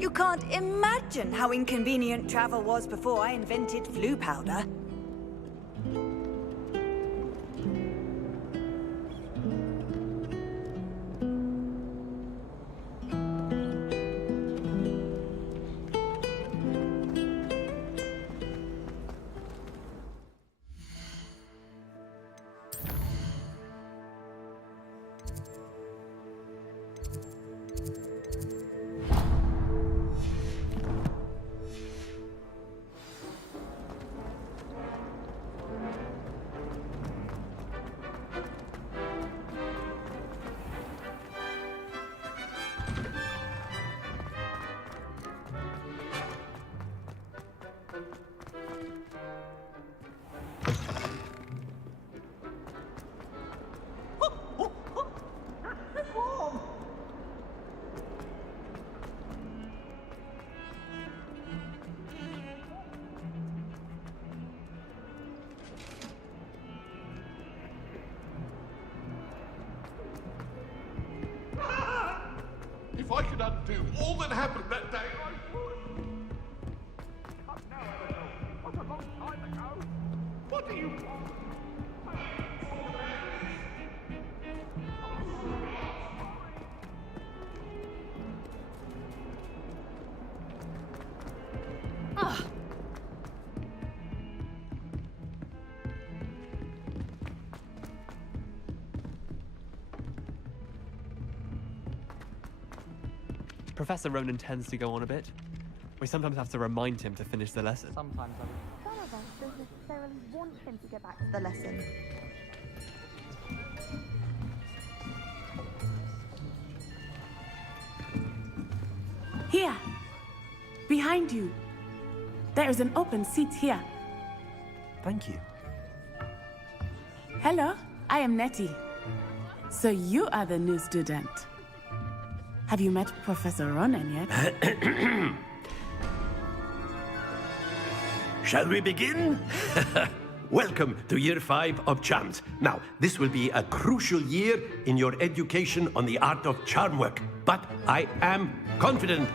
You can't imagine how inconvenient travel was before I invented flu powder. If I could undo all that happened that day, I would. But now, Emma, what a long time ago. What do you want? Ah. Professor Ronan tends to go on a bit. We sometimes have to remind him to finish the lesson. Sometimes I Some of us don't necessarily want him to get back to the lesson. Here. Behind you. There is an open seat here. Thank you. Hello, I am Nettie. So you are the new student. Have you met Professor Ronan yet? Shall we begin? Welcome to Year 5 of Charms. Now, this will be a crucial year in your education on the art of charm work. But I am confident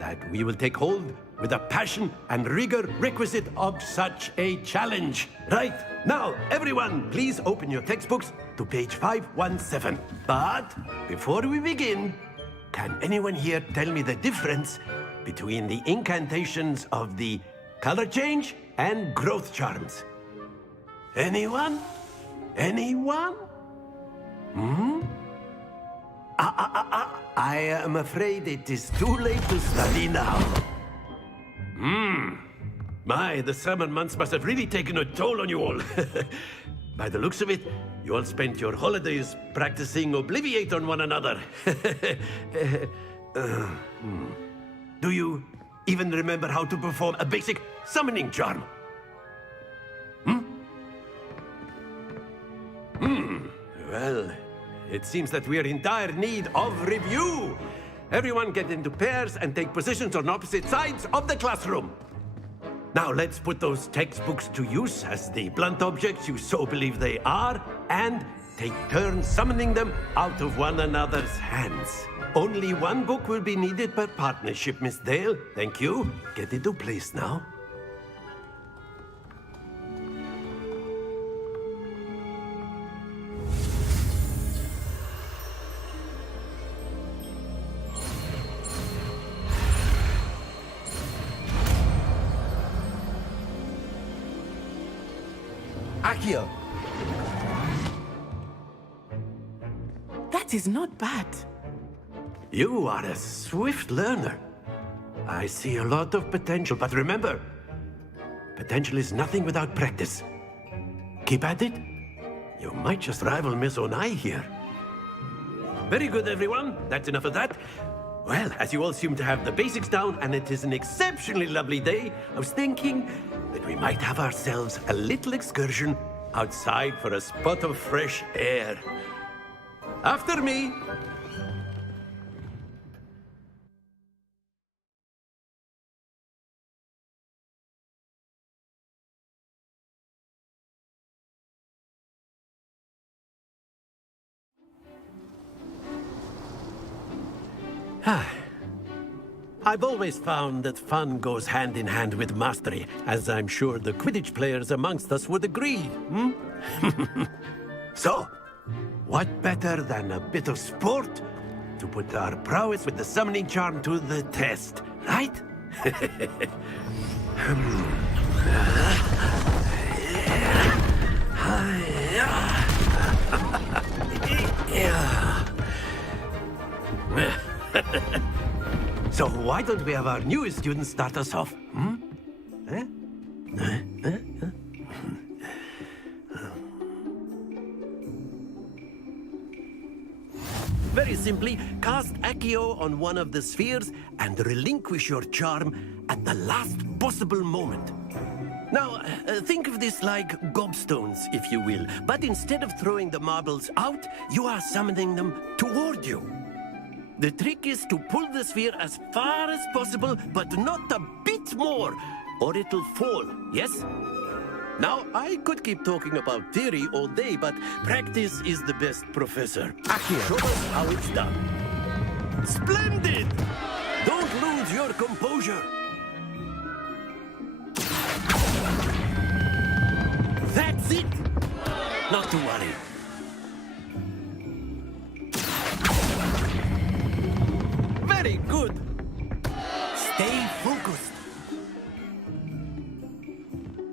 that we will take hold with the passion and rigor requisite of such a challenge. Right, now, everyone, please open your textbooks to page 517. But before we begin, can anyone here tell me the difference between the incantations of the color change and growth charms? Anyone? Anyone? Hmm? I am afraid it is too late to study now. My, the summer months must have really taken a toll on you all. By the looks of it, you all spent your holidays practicing Obliviate on one another. Do you even remember how to perform a basic summoning charm? Well, it seems that we are in dire need of review. Everyone get into pairs and take positions on opposite sides of the classroom. Now let's put those textbooks to use as the blunt objects you so believe they are, and take turns summoning them out of one another's hands. Only one book will be needed per partnership, Miss Dale. Thank you. Get into place now. Accio! That is not bad. You are a swift learner. I see a lot of potential, but remember, potential is nothing without practice. Keep at it. You might just rival Miss Onai here. Very good, everyone. That's enough of that. Well, as you all seem to have the basics down, and it is an exceptionally lovely day, I was thinking that we might have ourselves a little excursion outside for a spot of fresh air. After me. I've always found that fun goes hand in hand with mastery, as I'm sure the Quidditch players amongst us would agree, So, what better than a bit of sport to put our prowess with the summoning charm to the test, right? So why don't we have our newest student start us off? Very simply, cast Accio on one of the spheres and relinquish your charm at the last possible moment. Now, think of this like gobstones, if you will, but instead of throwing the marbles out, you are summoning them toward you. The trick is to pull the sphere as far as possible, but not a bit more, or it'll fall, yes? Now, I could keep talking about theory all day, but practice is the best professor. Accio, show us how it's done. Splendid! Don't lose your composure. That's it! Not to worry. Very good. Stay focused.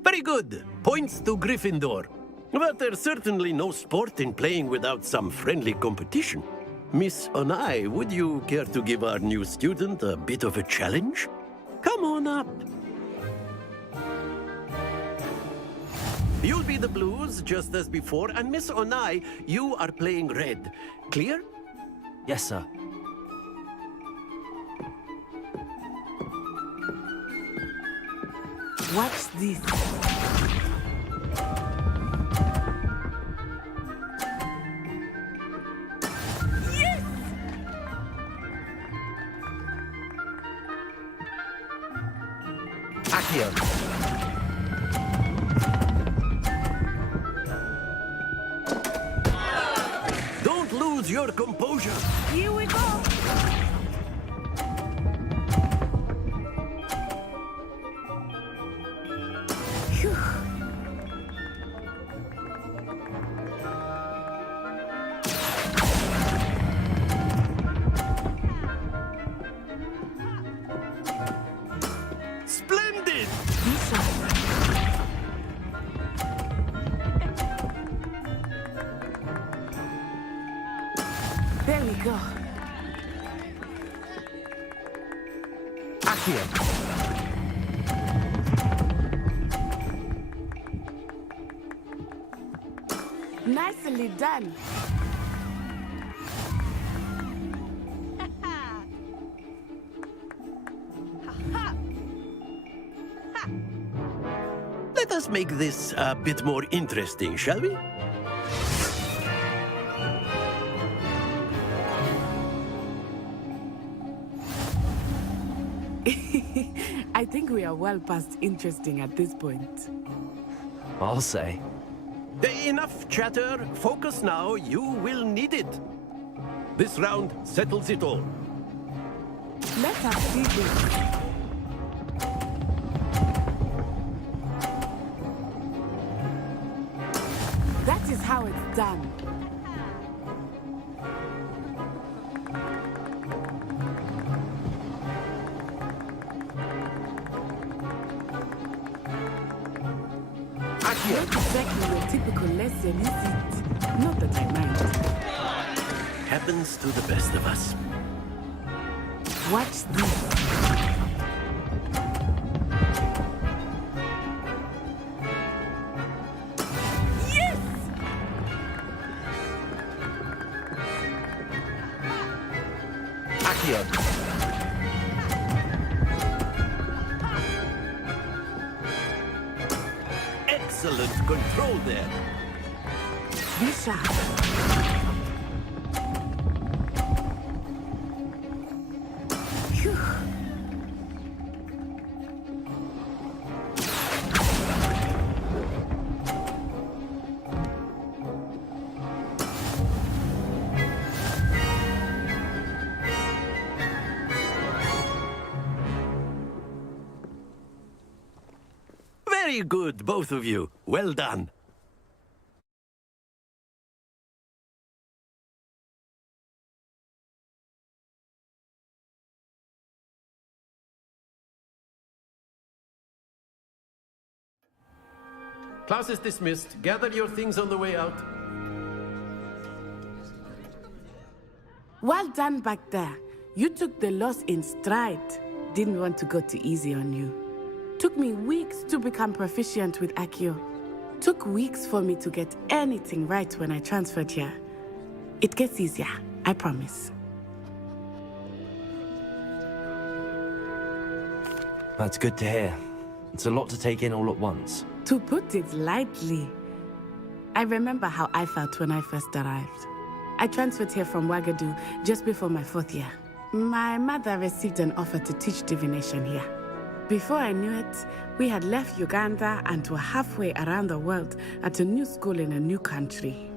Very good. Points to Gryffindor. But there's certainly no sport in playing without some friendly competition. Miss Onai, would you care to give our new student a bit of a challenge? Come on up. You'll be the blues, just as before, and Miss Onai, you are playing red. Clear? Yes, sir. Watch this. Yes! Accio. Don't lose your composure. Here we go. Phew. Splendid! There we go. Accio. Nicely done. Let us make this a bit more interesting, shall we? I think we are well past interesting at this point. I'll say. Enough chatter. Focus now. You will need it. This round settles it all. Let us see this. That is how it's done. Not exactly your typical lesson, is it? Not that I mind. Happens to the best of us. Watch this. Yes! Accio. Excellent control there. Be sharp. Phew. Very good, both of you. Well done. Class is dismissed. Gather your things on the way out. Well done back there. You took the loss in stride. Didn't want to go too easy on you. Took me weeks to become proficient with Accio. Took weeks for me to get anything right when I transferred here. It gets easier, I promise. That's good to hear. It's a lot to take in all at once. To put it lightly, I remember how I felt when I first arrived. I transferred here from Wagadu just before my 4th year. My mother received an offer to teach divination here. Before I knew it, we had left Uganda and were halfway around the world at a new school in a new country.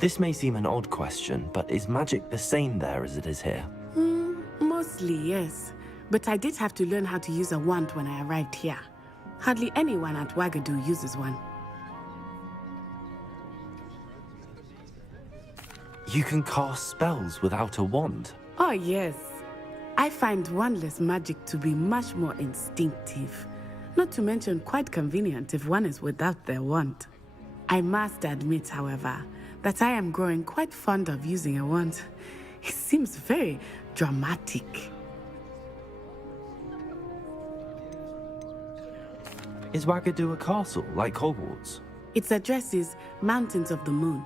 This may seem an odd question, but is magic the same there as it is here? Mostly, yes. But I did have to learn how to use a wand when I arrived here. Hardly anyone at Wagadu uses one. You can cast spells without a wand? Oh, yes. I find wandless magic to be much more instinctive. Not to mention quite convenient if one is without their wand. I must admit, however, that I am growing quite fond of using a wand. It seems very dramatic. Is Wagadu a castle, like Hogwarts? Its address is Mountains of the Moon.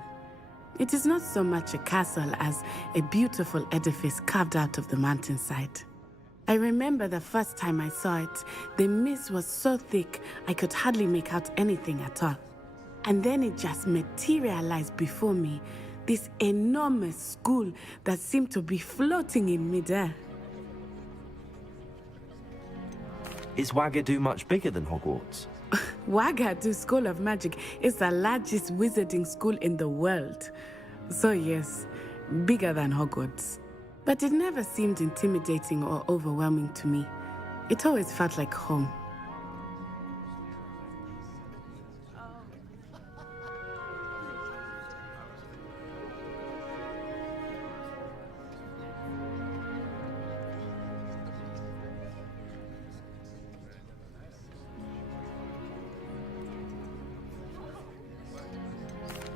It is not so much a castle as a beautiful edifice carved out of the mountainside. I remember the first time I saw it, the mist was so thick I could hardly make out anything at all. And then it just materialized before me, this enormous school that seemed to be floating in midair. Is Wagadu much bigger than Hogwarts? Wagadu School of Magic is the largest wizarding school in the world. So yes, bigger than Hogwarts. But it never seemed intimidating or overwhelming to me. It always felt like home.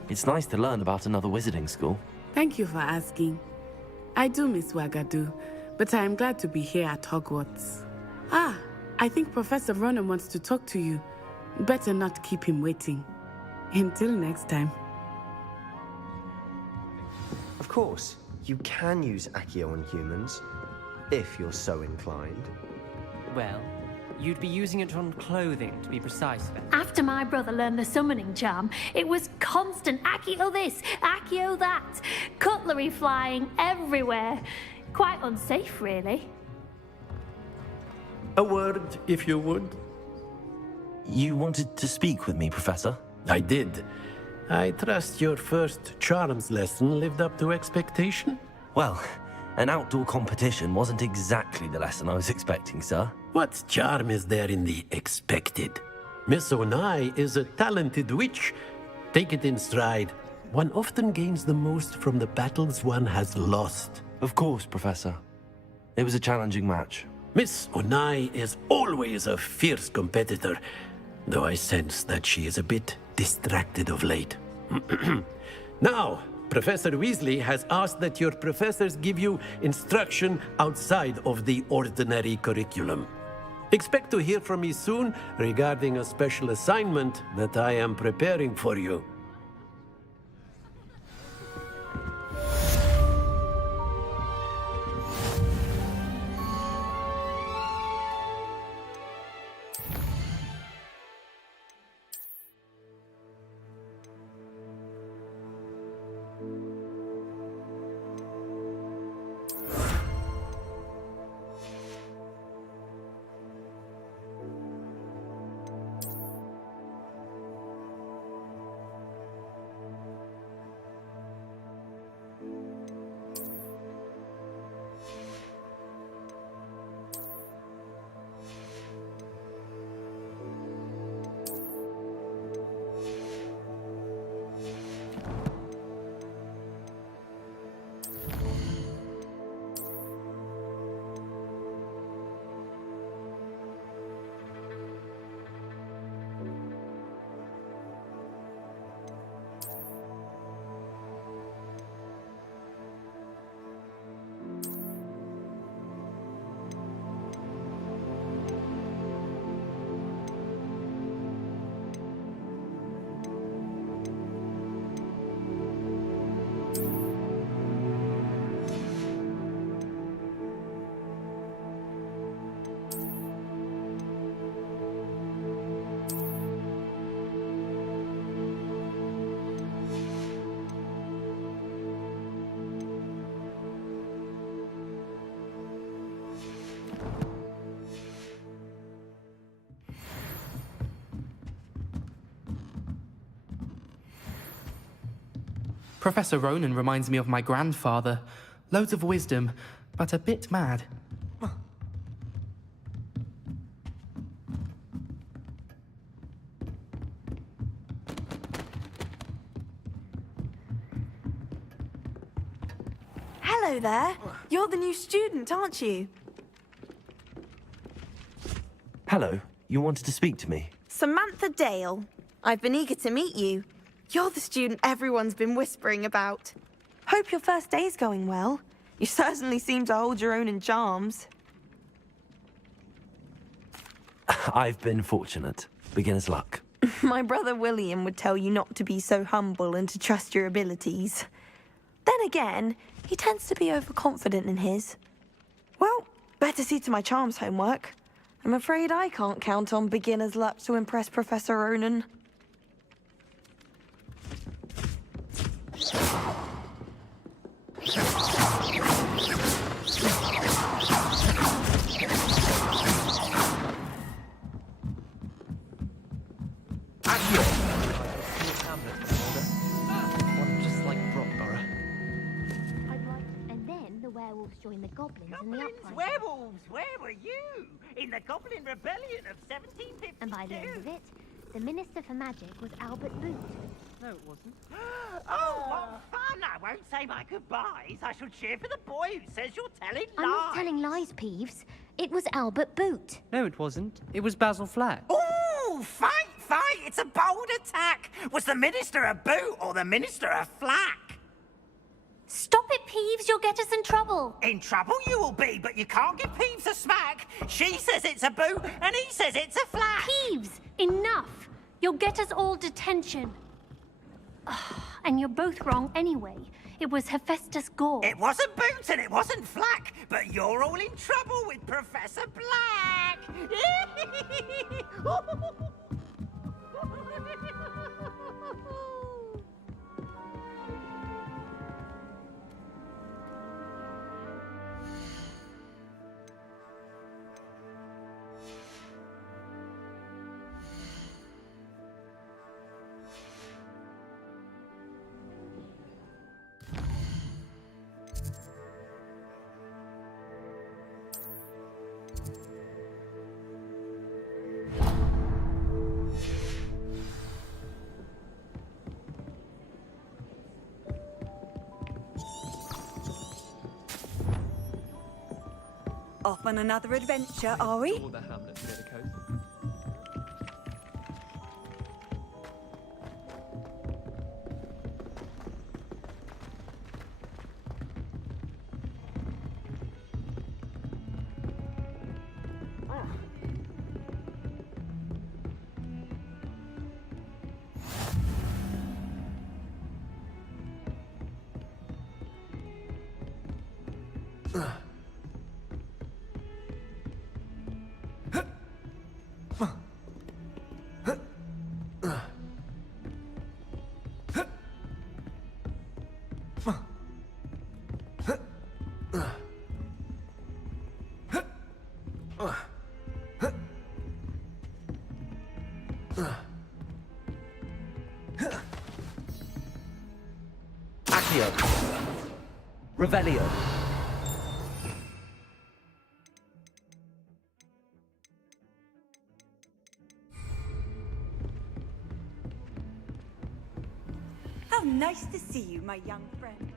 It's nice to learn about another wizarding school. Thank you for asking. I do miss Wagadu, but I am glad to be here at Hogwarts. Ah, I think Professor Ronan wants to talk to you. Better not keep him waiting. Until next time. Of course, you can use Accio on humans, if you're so inclined. Well, you'd be using it on clothing, to be precise. After my brother learned the summoning charm, it was constant Accio this, Accio that, cutlery flying everywhere. Quite unsafe, really. A word, if you would. You wanted to speak with me, Professor? I did. I trust your first charms lesson lived up to expectation? Well, an outdoor competition wasn't exactly the lesson I was expecting, sir. What charm is there in the expected? Miss Onai is a talented witch. Take it in stride. One often gains the most from the battles one has lost. Of course, Professor. It was a challenging match. Miss Onai is always a fierce competitor, though I sense that she is a bit distracted of late. Now, Professor Weasley has asked that your professors give you instruction outside of the ordinary curriculum. Expect to hear from me soon regarding a special assignment that I am preparing for you. Professor Ronan reminds me of my grandfather. Loads of wisdom, but a bit mad. Hello there. You're the new student, aren't you? Hello, you wanted to speak to me? Samantha Dale. I've been eager to meet you. You're the student everyone's been whispering about. Hope your first day's going well. You certainly seem to hold your own in charms. I've been fortunate. Beginner's luck. My brother William would tell you not to be so humble and to trust your abilities. Then again, he tends to be overconfident in his. Well, better see to my charms homework. I'm afraid I can't count on beginner's luck to impress Professor Ronan. Werewolves joined the goblins in the uprising. Werewolves! Where were you? In the Goblin Rebellion of 1752? And by the end of it, the Minister for Magic was Albert Boot. No, it wasn't. Oh, what fun! I won't say my goodbyes. I shall cheer for the boy who says you're telling lies. I'm not telling lies, Peeves. It was Albert Boot. No, it wasn't. It was Basil Flack. Ooh, fight! It's a bold attack. Was the Minister a boot or the Minister a flack? Stop it, Peeves. You'll get us in trouble. In trouble you will be, but you can't give Peeves a smack. She says it's a boot, and he says it's a flack. Peeves, enough. You'll get us all detention. And you're both wrong anyway. It was Hephaestus Gore. It wasn't boot and it wasn't flack, but you're all in trouble with Professor Black. Off on another adventure, are we? All the hamlets near the coast. Accio. Revelio. How nice to see you, my young friend.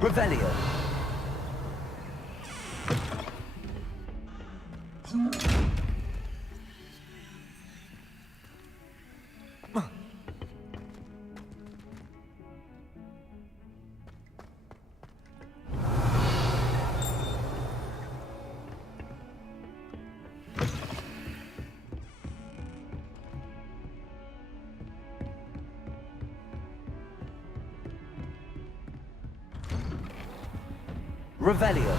Revelio. Revelio.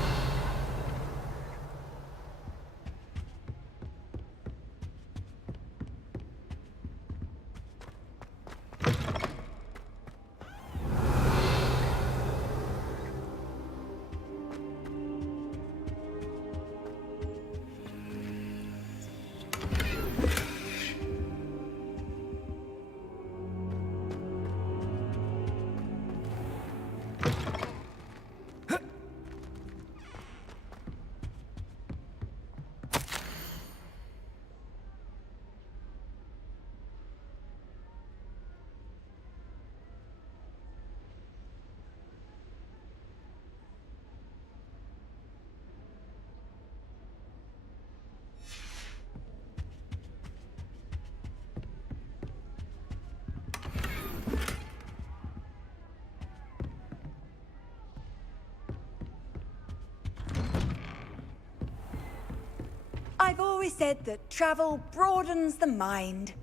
I've always said that travel broadens the mind.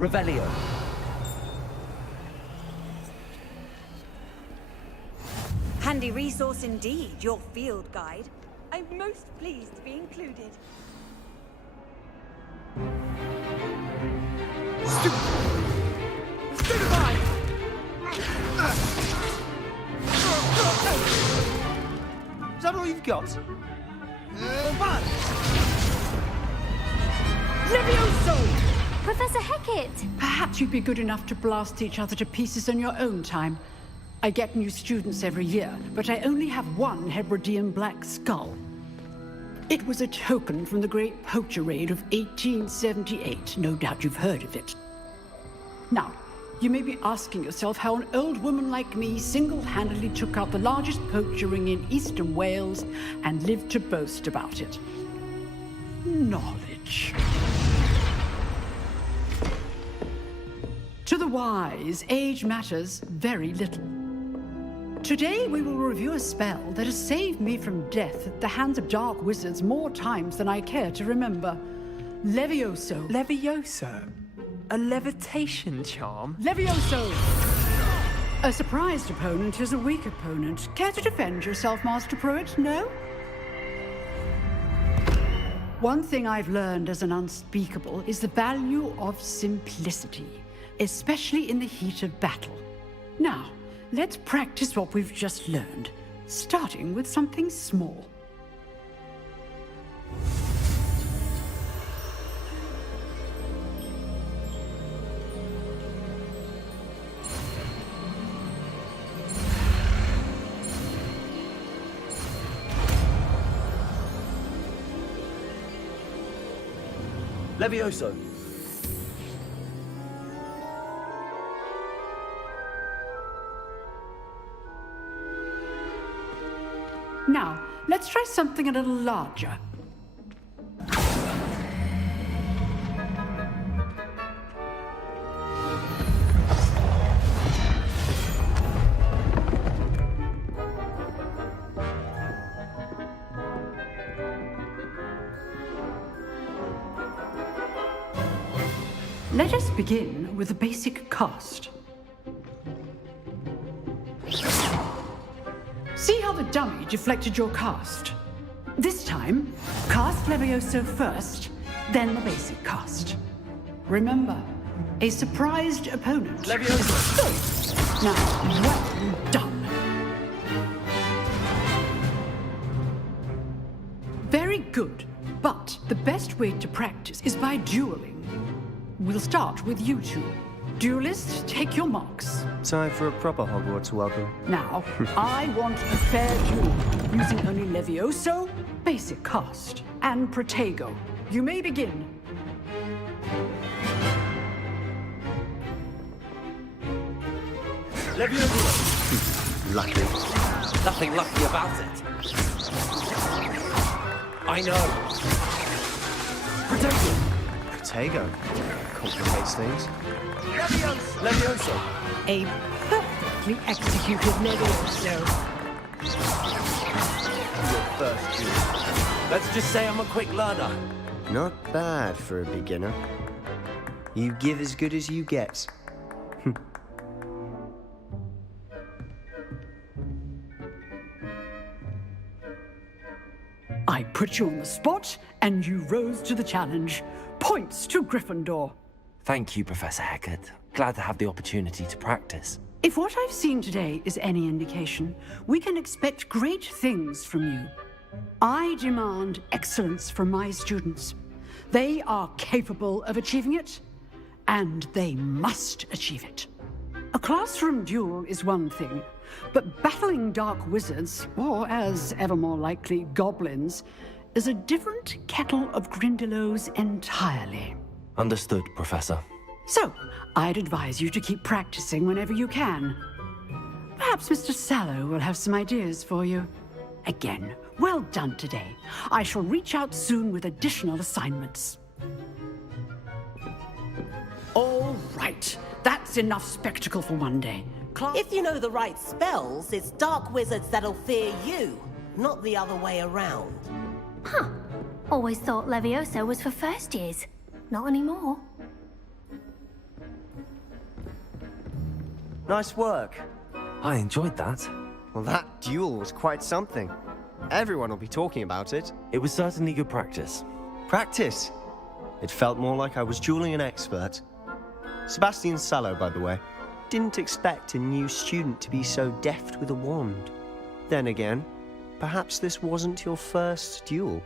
Revelio. Handy resource indeed, your field guide. I'm most pleased to be included. Stupefy! Is that all you've got? Levioso! Professor Hecat! Perhaps you'd be good enough to blast each other to pieces on your own time. I get new students every year, but I only have one Hebridean black skull. It was a token from the Great Poacher Raid of 1878. No doubt you've heard of it. Now, you may be asking yourself how an old woman like me single-handedly took out the largest poacher ring in eastern Wales and lived to boast about it. Knowledge. To the wise, age matters very little. Today we will review a spell that has saved me from death at the hands of dark wizards more times than I care to remember. Levioso. Levioso? A levitation charm? Levioso! A surprised opponent is a weak opponent. Care to defend yourself, Master Pruitt? No? One thing I've learned as an unspeakable is the value of simplicity, especially in the heat of battle. Now, let's practice what we've just learned, starting with something small. Levioso. Now, let's try something a little larger. Let us begin with a basic cast. See how the dummy deflected your cast? This time, cast Levioso first, then the basic cast. Remember, a surprised opponent. Levioso! Now, well done. Very good, but the best way to practice is by dueling. We'll start with you two. Duelist, take your marks. Time for a proper Hogwarts welcome. Now, I want a fair duel, using only Levioso, basic cast, and Protego. You may begin. Levioso! Lucky. Nothing lucky about it. I know. Protego. Complicates things. Levioso! A perfectly executed Levioso. Your first duel. Let's just say I'm a quick learner. Not bad for a beginner. You give as good as you get. I put you on the spot, and you rose to the challenge. Points to Gryffindor. Thank you, Professor Hecat. Glad to have the opportunity to practice. If what I've seen today is any indication, we can expect great things from you. I demand excellence from my students. They are capable of achieving it, and they must achieve it. A classroom duel is one thing, but battling dark wizards, or as ever more likely, goblins, is a different kettle of Grindylows entirely. Understood, Professor. So, I'd advise you to keep practicing whenever you can. Perhaps Mr. Sallow will have some ideas for you. Again, well done today. I shall reach out soon with additional assignments. All right, that's enough spectacle for one day. If you know the right spells, it's dark wizards that'll fear you, not the other way around. Huh. Always thought Levioso was for first years. Not anymore. Nice work. I enjoyed that. Well, that duel was quite something. Everyone will be talking about it. It was certainly good practice. Practice? It felt more like I was dueling an expert. Sebastian Sallow, by the way. Didn't expect a new student to be so deft with a wand. Then again, perhaps this wasn't your first duel.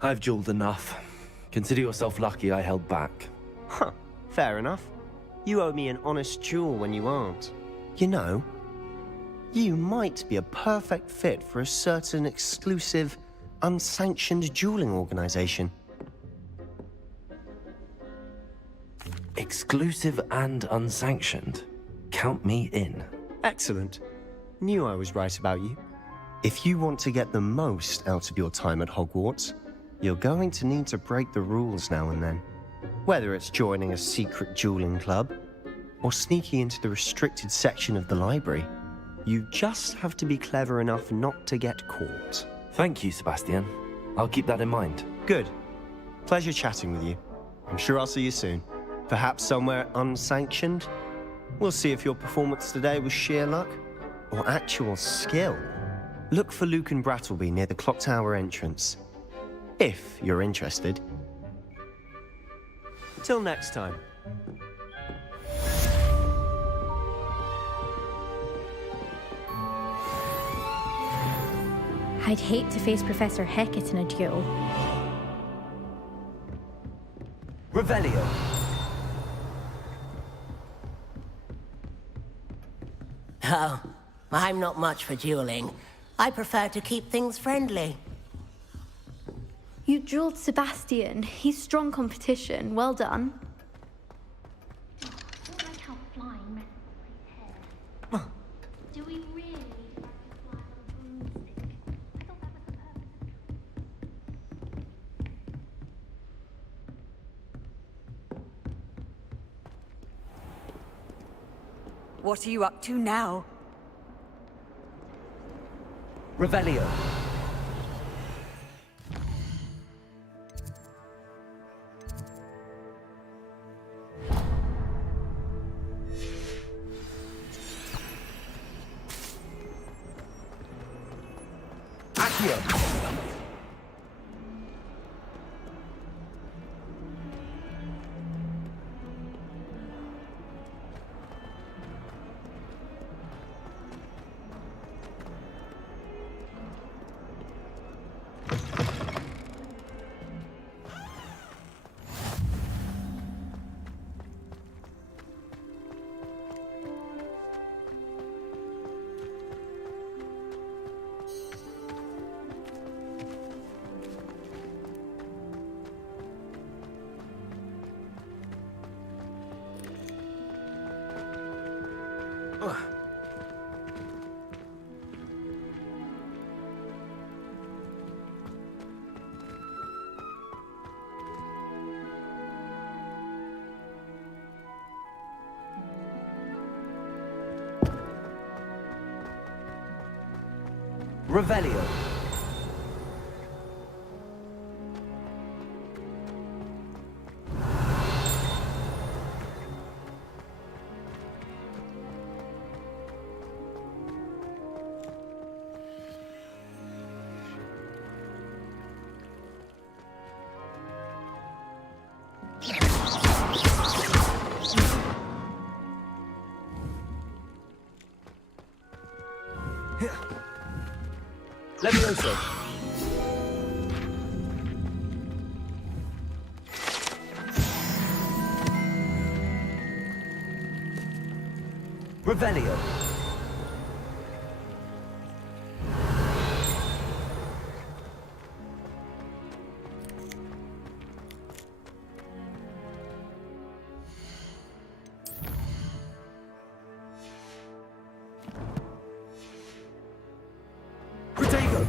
I've dueled enough. Consider yourself lucky I held back. Huh, fair enough. You owe me an honest duel when you aren't. You know, you might be a perfect fit for a certain exclusive, unsanctioned dueling organization. Exclusive and unsanctioned. Count me in. Excellent. Knew I was right about you. If you want to get the most out of your time at Hogwarts, you're going to need to break the rules now and then. Whether it's joining a secret dueling club, or sneaking into the restricted section of the library, you just have to be clever enough not to get caught. Thank you, Sebastian. I'll keep that in mind. Good. Pleasure chatting with you. I'm sure I'll see you soon. Perhaps somewhere unsanctioned? We'll see if your performance today was sheer luck or actual skill. Look for Luke and Brattleby near the clock tower entrance. If you're interested. Till next time. I'd hate to face Professor Hecat in a duel. Revelio. Oh, I'm not much for dueling. I prefer to keep things friendly. You dueled Sebastian. He's strong competition. Well done. Like how flying messes with hair. Do we really need to fly on a broomstick? I thought that was the purpose. What are you up to now? Revelio. Revelio. Levioso. Revelio. Protego.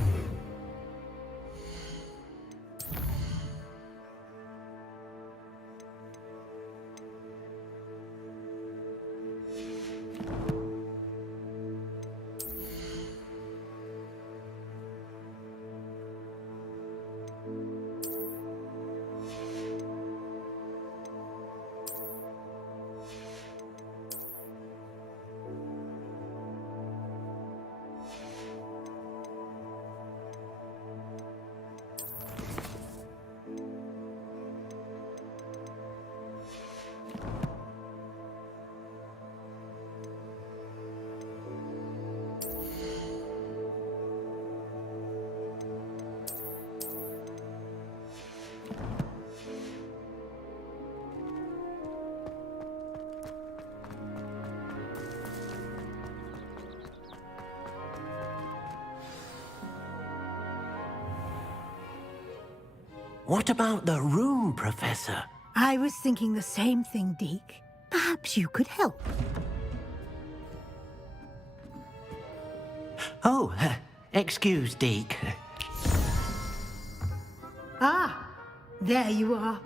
What about the room, Professor? I was thinking the same thing, Deke. Perhaps you could help. Oh, excuse, Deke. Ah, there you are.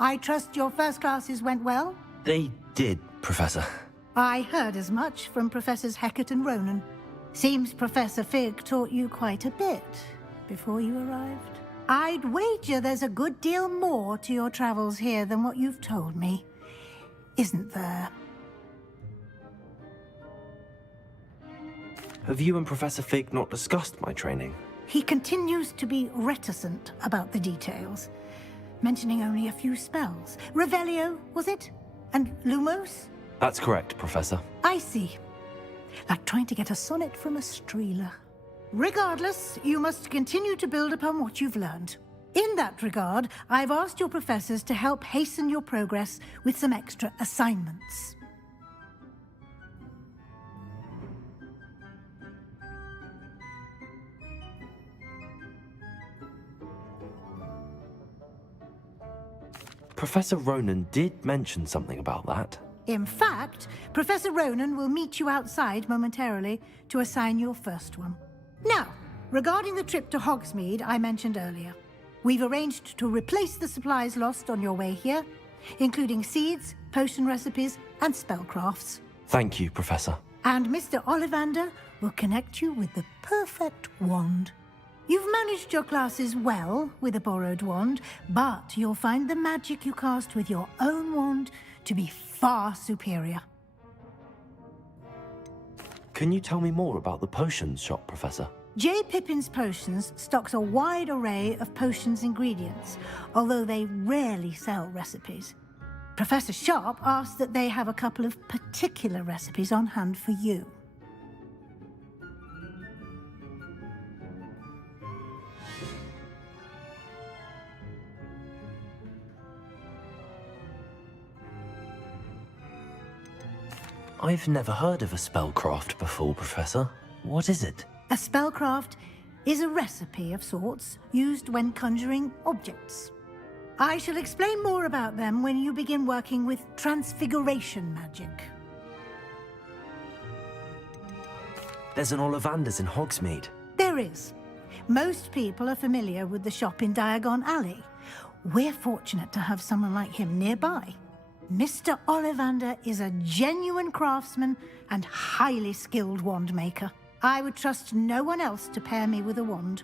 I trust your first classes went well? They did, Professor. I heard as much from Professors Hecat and Ronan. Seems Professor Fig taught you quite a bit before you arrived. I'd wager there's a good deal more to your travels here than what you've told me. Isn't there? Have you and Professor Fig not discussed my training? He continues to be reticent about the details, mentioning only a few spells. Revelio, was it? And Lumos? That's correct, Professor. I see. Like trying to get a sonnet from a streeler. Regardless, you must continue to build upon what you've learned. In that regard, I've asked your professors to help hasten your progress with some extra assignments. Professor Ronan did mention something about that. In fact, Professor Ronan will meet you outside momentarily to assign your first one. Now, regarding the trip to Hogsmeade I mentioned earlier, we've arranged to replace the supplies lost on your way here, including seeds, potion recipes, and spellcrafts. Thank you, Professor. And Mr. Ollivander will connect you with the perfect wand. You've managed your classes well with a borrowed wand, but you'll find the magic you cast with your own wand to be far superior. Can you tell me more about the potions shop, Professor? J. Pippin's Potions stocks a wide array of potions ingredients, although they rarely sell recipes. Professor Sharp asked that they have a couple of particular recipes on hand for you. I've never heard of a spellcraft before, Professor. What is it? A spellcraft is a recipe of sorts used when conjuring objects. I shall explain more about them when you begin working with transfiguration magic. There's an Ollivander's in Hogsmeade. There is. Most people are familiar with the shop in Diagon Alley. We're fortunate to have someone like him nearby. Mr. Ollivander is a genuine craftsman and highly skilled wand maker. I would trust no one else to pair me with a wand.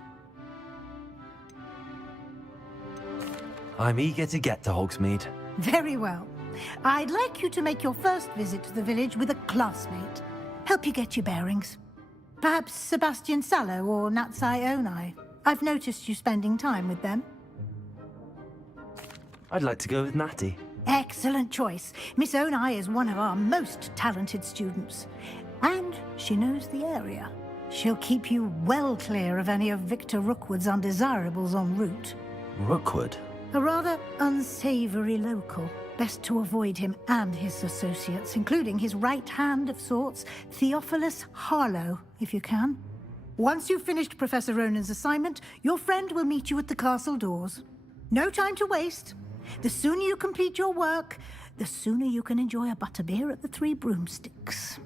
I'm eager to get to Hogsmeade. Very well. I'd like you to make your first visit to the village with a classmate. Help you get your bearings. Perhaps Sebastian Sallow or Natsai Onai. I've noticed you spending time with them. I'd like to go with Natty. Excellent choice. Miss Onai is one of our most talented students. And she knows the area. She'll keep you well clear of any of Victor Rookwood's undesirables en route. Rookwood? A rather unsavory local. Best to avoid him and his associates, including his right hand of sorts, Theophilus Harlow, if you can. Once you've finished Professor Ronan's assignment, your friend will meet you at the castle doors. No time to waste. The sooner you complete your work, the sooner you can enjoy a butterbeer at the Three Broomsticks.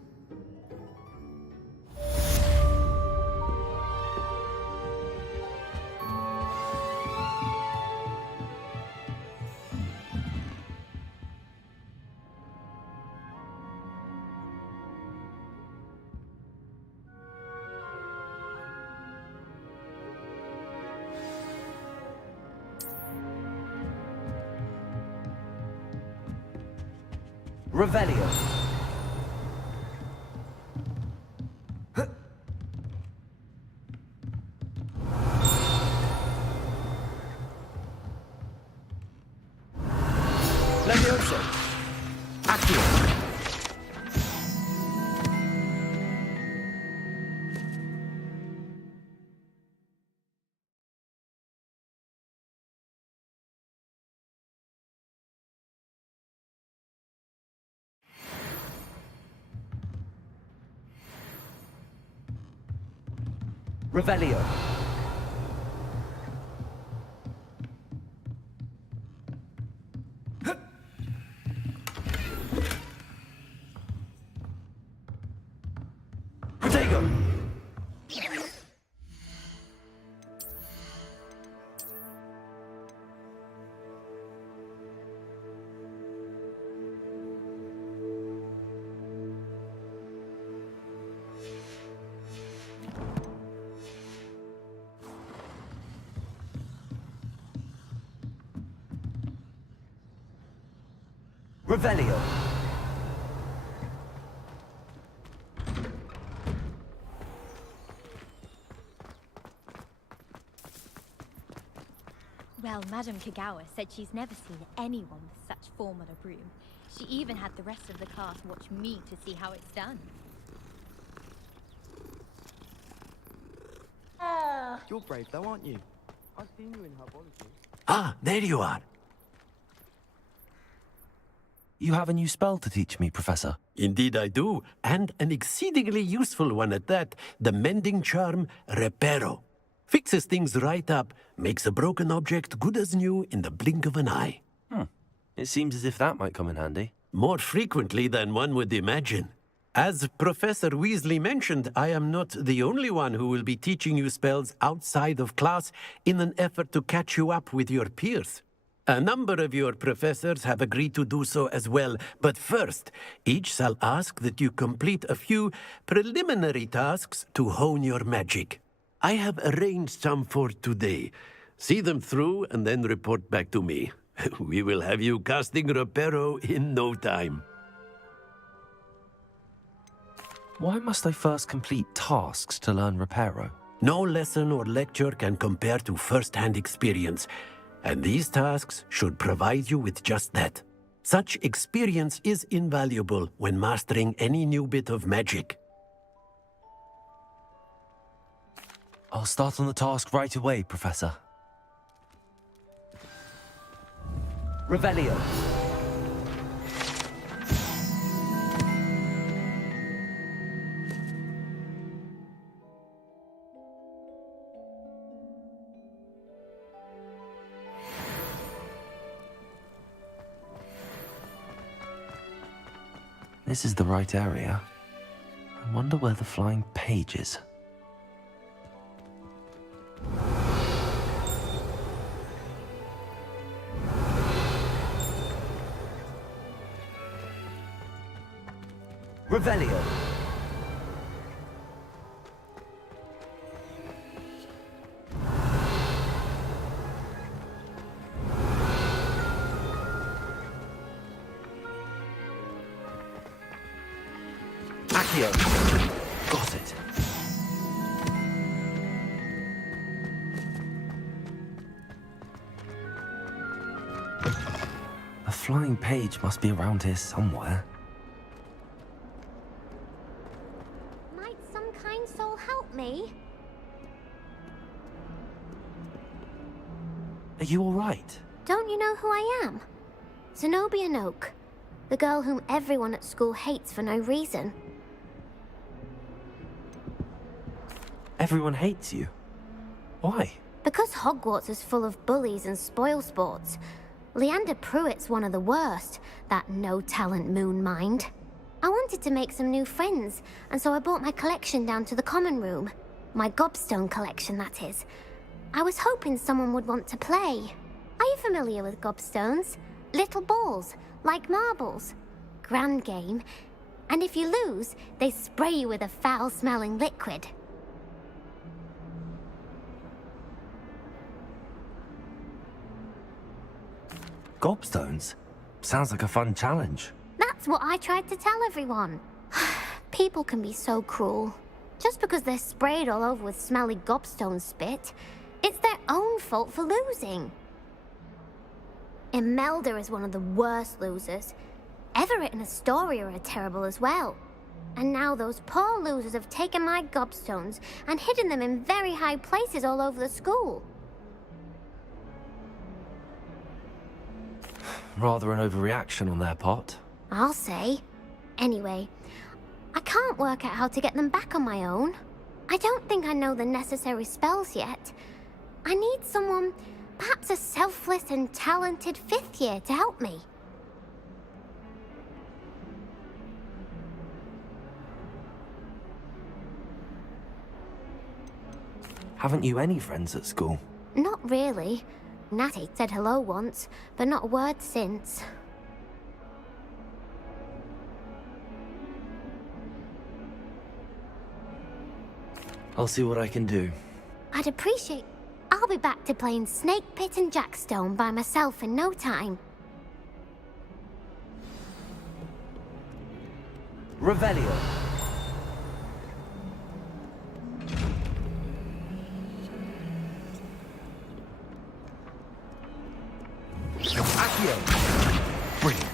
Revelio. Levioso. Accio. Revelio. Protego. Revelio. Well, Madame Kagawa said she's never seen anyone with such form on a broom. She even had the rest of the class watch me to see how it's done. You're brave though, aren't you? I've seen you in herbology. Ah, there you are. You have a new spell to teach me, Professor. Indeed I do, and an exceedingly useful one at that. The mending charm, Reparo. Fixes things right up, makes a broken object good as new in the blink of an eye. It seems as if that might come in handy. More frequently than one would imagine. As Professor Weasley mentioned, I am not the only one who will be teaching you spells outside of class in an effort to catch you up with your peers. A number of your professors have agreed to do so as well, but first, each shall ask that you complete a few preliminary tasks to hone your magic. I have arranged some for today. See them through and then report back to me. We will have you casting Reparo in no time. Why must I first complete tasks to learn Reparo? No lesson or lecture can compare to first-hand experience, and these tasks should provide you with just that. Such experience is invaluable when mastering any new bit of magic. I'll start on the task right away, Professor. Revelio. This is the right area. I wonder where the flying page is. Revelio. Accio. Got it. A flying page must be around here somewhere. Might some kind soul help me? Are you all right? Don't you know who I am? Zenobia Noak, the girl whom everyone at school hates for no reason. Everyone hates you. Why? Because Hogwarts is full of bullies and spoilsports. Leander Pruitt's one of the worst, that no-talent moon mind. I wanted to make some new friends, and so I brought my collection down to the common room. My gobstone collection, that is. I was hoping someone would want to play. Are you familiar with gobstones? Little balls, like marbles. Grand game. And if you lose, they spray you with a foul-smelling liquid. Gobstones? Sounds like a fun challenge. That's what I tried to tell everyone. People can be so cruel. Just because they're sprayed all over with smelly gobstone spit, it's their own fault for losing. Imelda is one of the worst losers. Everett and Astoria are terrible as well. And now those poor losers have taken my gobstones and hidden them in very high places all over the school. Rather an overreaction on their part. I'll say. Anyway, I can't work out how to get them back on my own. I don't think I know the necessary spells yet. I need someone, perhaps a selfless and talented fifth year to help me. Haven't you any friends at school? Not really. Natty said hello once, but not a word since. I'll see what I can do. I'd appreciate... I'll be back to playing Snake Pit and Jackstone by myself in no time. Revelio. Accio. Brilliant.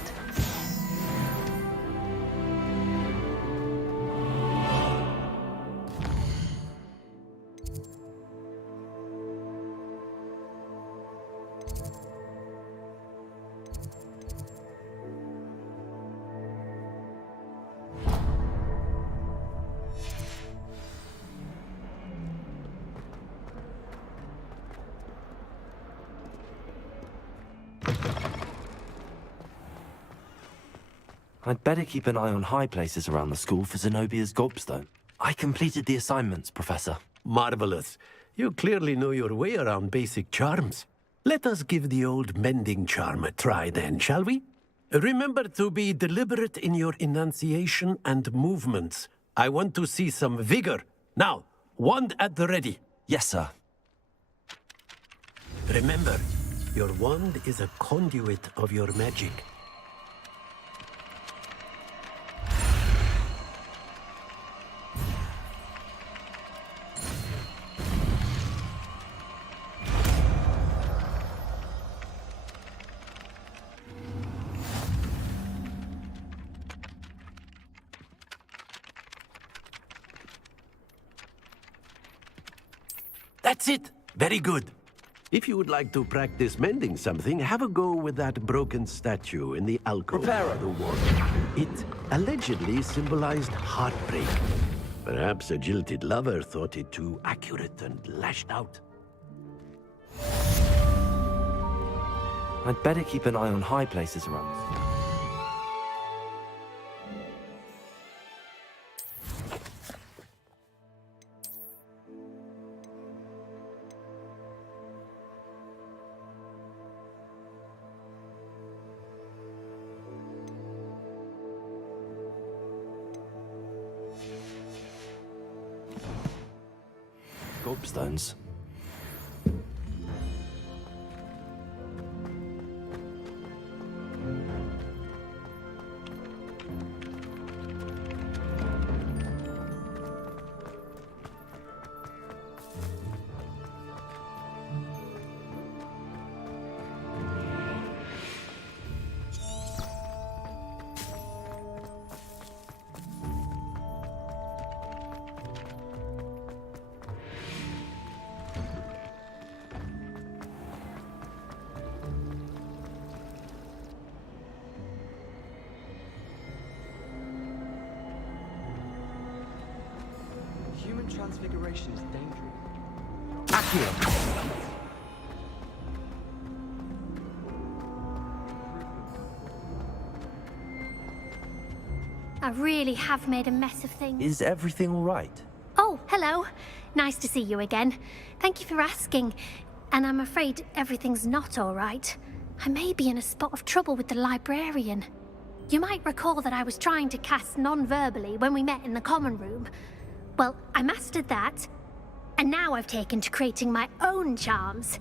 I'd better keep an eye on high places around the school for Zenobia's gobstone. I completed the assignments, Professor. Marvelous. You clearly know your way around basic charms. Let us give the old mending charm a try then, shall we? Remember to be deliberate in your enunciation and movements. I want to see some vigor. Now, wand at the ready. Yes, sir. Remember, your wand is a conduit of your magic. That's it! Very good. If you would like to practice mending something, have a go with that broken statue in the alcove of the wall. It allegedly symbolized heartbreak. Perhaps a jilted lover thought it too accurate and lashed out. I'd better keep an eye on high places around the school. gobstones. Human transfiguration is dangerous. Accio! I really have made a mess of things. Is everything all right? Oh, hello. Nice to see you again. Thank you for asking. And I'm afraid everything's not all right. I may be in a spot of trouble with the librarian. You might recall that I was trying to cast non-verbally when we met in the common room. Well, I mastered that, and now I've taken to creating my own charms.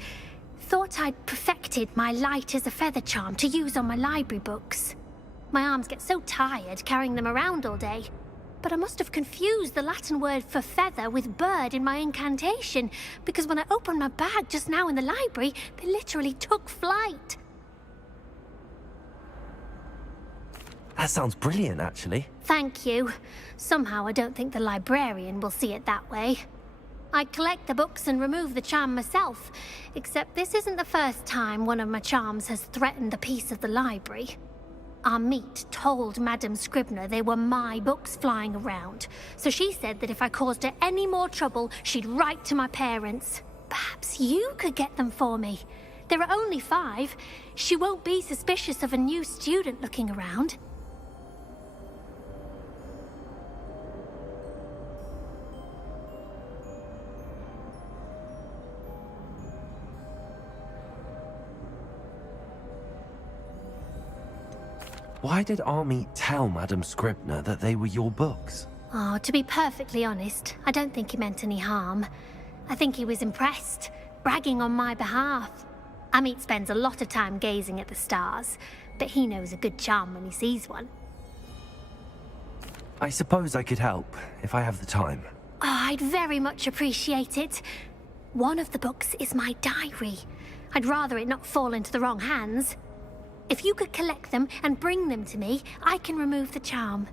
Thought I'd perfected my light as a feather charm to use on my library books. My arms get so tired carrying them around all day. But I must have confused the Latin word for feather with bird in my incantation, because when I opened my bag just now in the library, they literally took flight. That sounds brilliant, actually. Thank you. Somehow I don't think the librarian will see it that way. I collect the books and remove the charm myself, except this isn't the first time one of my charms has threatened the peace of the library. Our meet told Madame Scribner they were my books flying around, so she said that if I caused her any more trouble, she'd write to my parents. Perhaps you could get them for me. There are only 5. She won't be suspicious of a new student looking around. Why did Army tell Madame Scribner that they were your books? Oh, to be perfectly honest, I don't think he meant any harm. I think he was impressed, bragging on my behalf. Amit spends a lot of time gazing at the stars, but he knows a good charm when he sees one. I suppose I could help, if I have the time. Oh, I'd very much appreciate it. One of the books is my diary. I'd rather it not fall into the wrong hands. If you could collect them and bring them to me, I can remove the charm.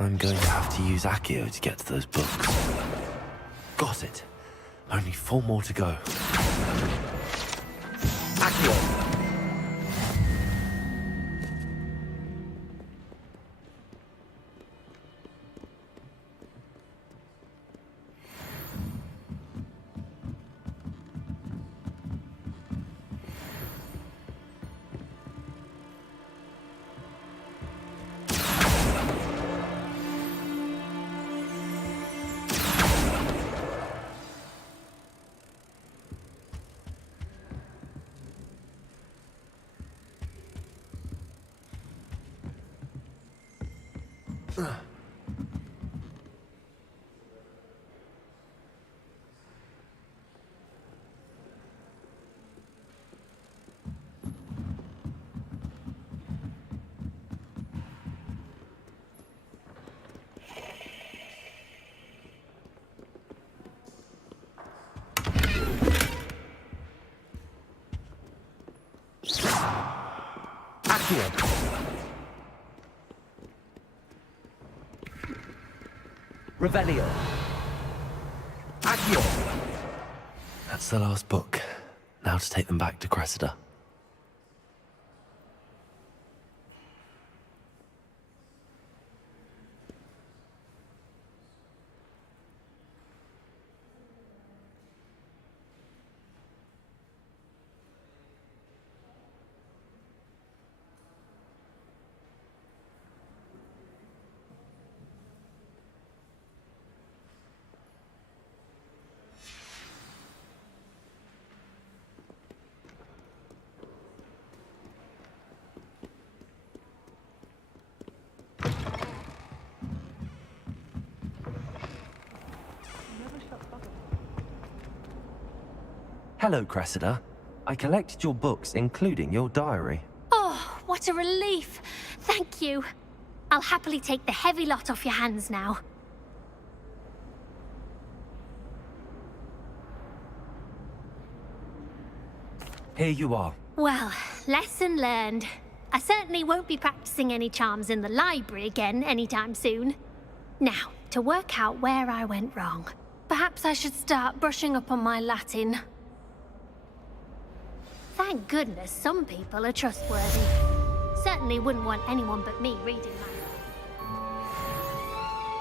I'm going to have to use Accio to get to those books. Got it. Only 4 more to go. Accio! Revelio. Accio. That's the last book. Now to take them back to Cressida. Hello, Cressida. I collected your books, including your diary. Oh, what a relief. Thank you. I'll happily take the heavy lot off your hands now. Here you are. Well, lesson learned. I certainly won't be practicing any charms in the library again anytime soon. Now, to work out where I went wrong. Perhaps I should start brushing up on my Latin. Thank goodness some people are trustworthy. Certainly wouldn't want anyone but me reading my...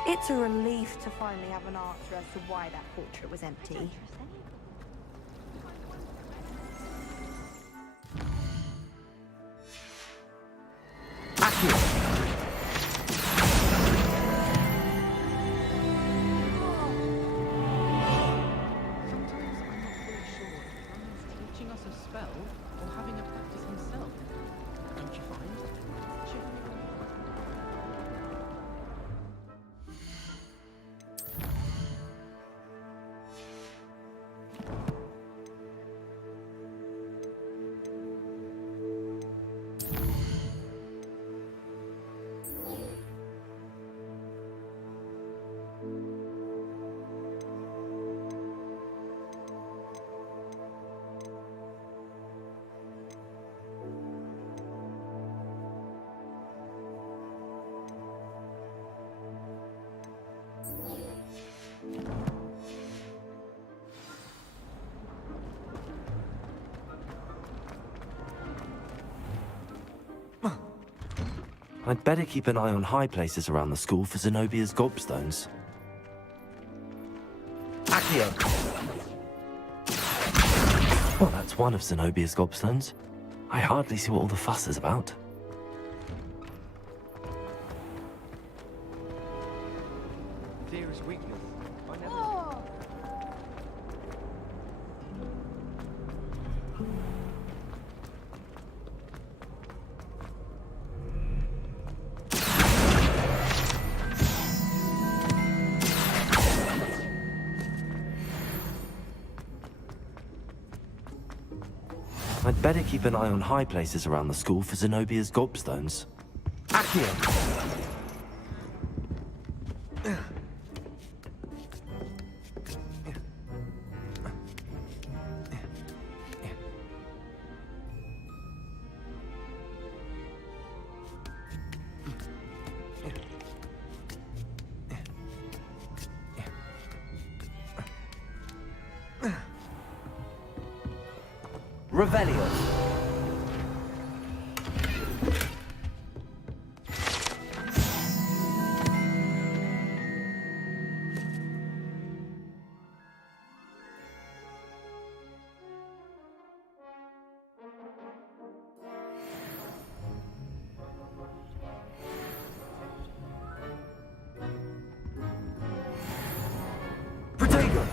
It's a relief to finally have an answer as to why that portrait was empty. Teaching us a spell or having a practice himself, don't you find? I'd better keep an eye on high places around the school for Zenobia's gobstones. Accio! Well, that's one of Zenobia's gobstones. I hardly see what all the fuss is about. Fear is weakness. I never... I'd better keep an eye on high places around the school for Zenobia's gobstones. Accio! Revelio. Protego.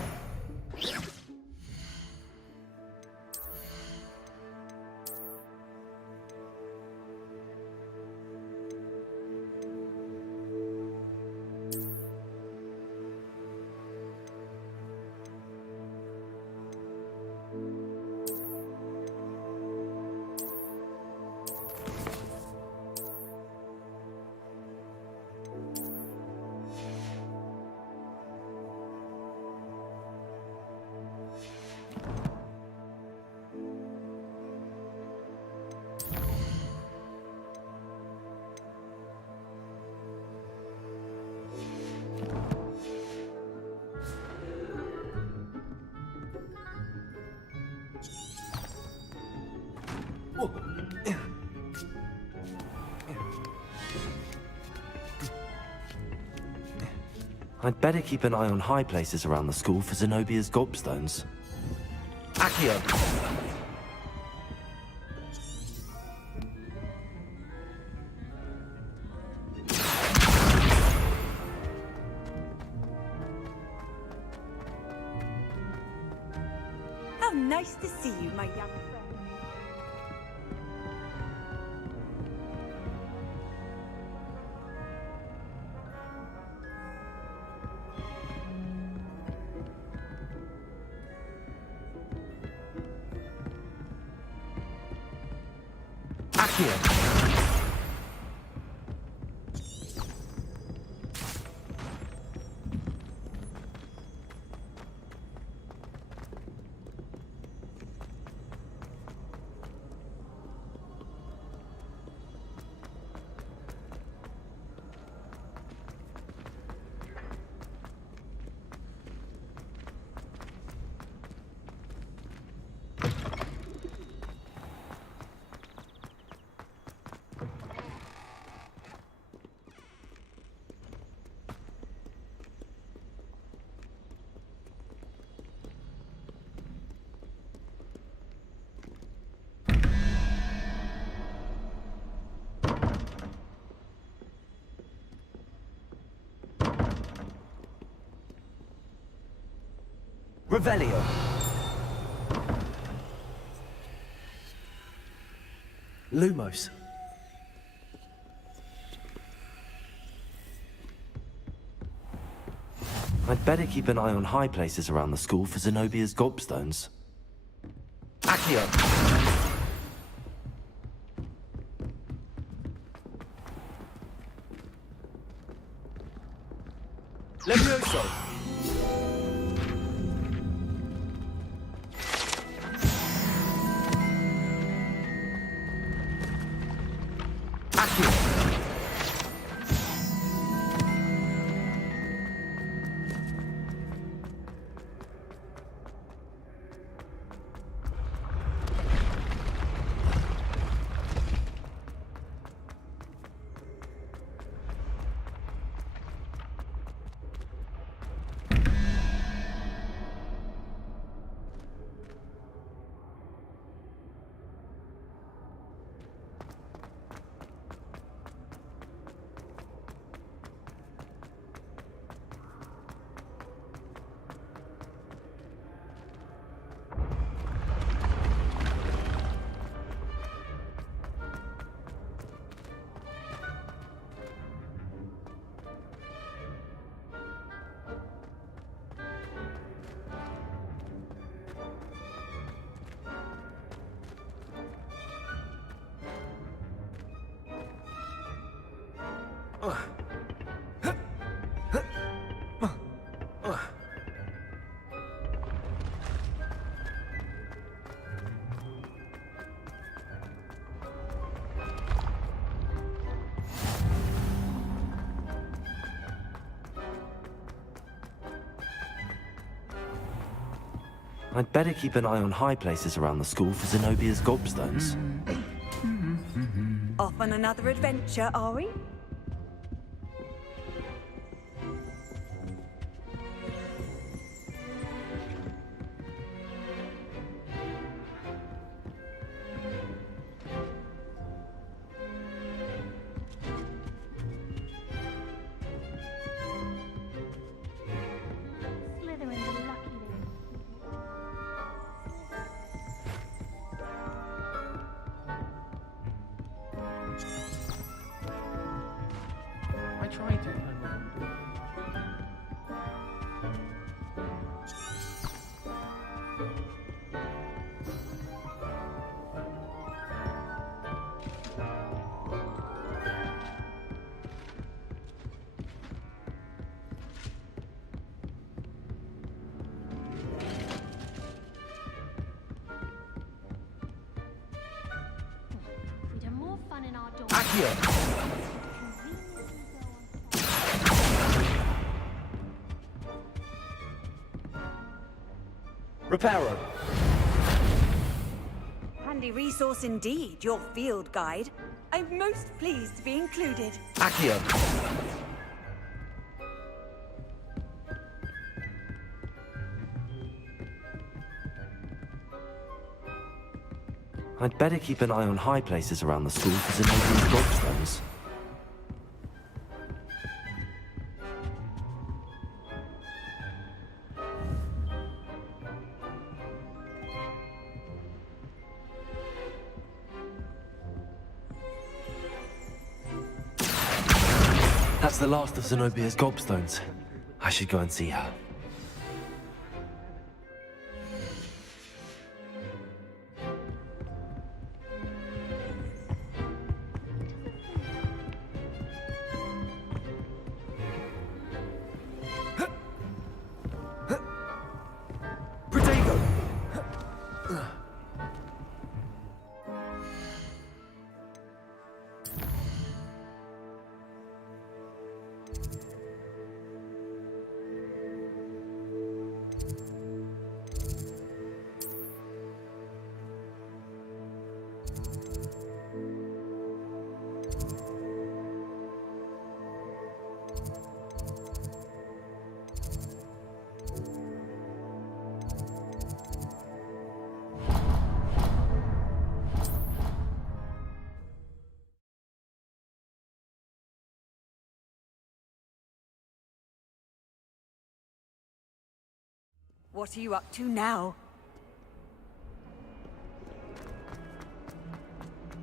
I'd better keep an eye on high places around the school for Zenobia's gobstones. Accio! How nice to see you, my young friend. Accio. Revelio. Lumos. I'd better keep an eye on high places around the school for Zenobia's gobstones. Accio. Levioso. I'd better keep an eye on high places around the school for Zenobia's gobstones. Off on another adventure, are we? I tried to turn my own door. We'd have more fun in our dorm. Accio. Reparo. Handy resource indeed, your field guide. I'm most pleased to be included. Accio. I'd better keep an eye on high places around the school for Zenobia's gobstones. That's the last of Zenobia's gobstones. I should go and see her. What are you up to now?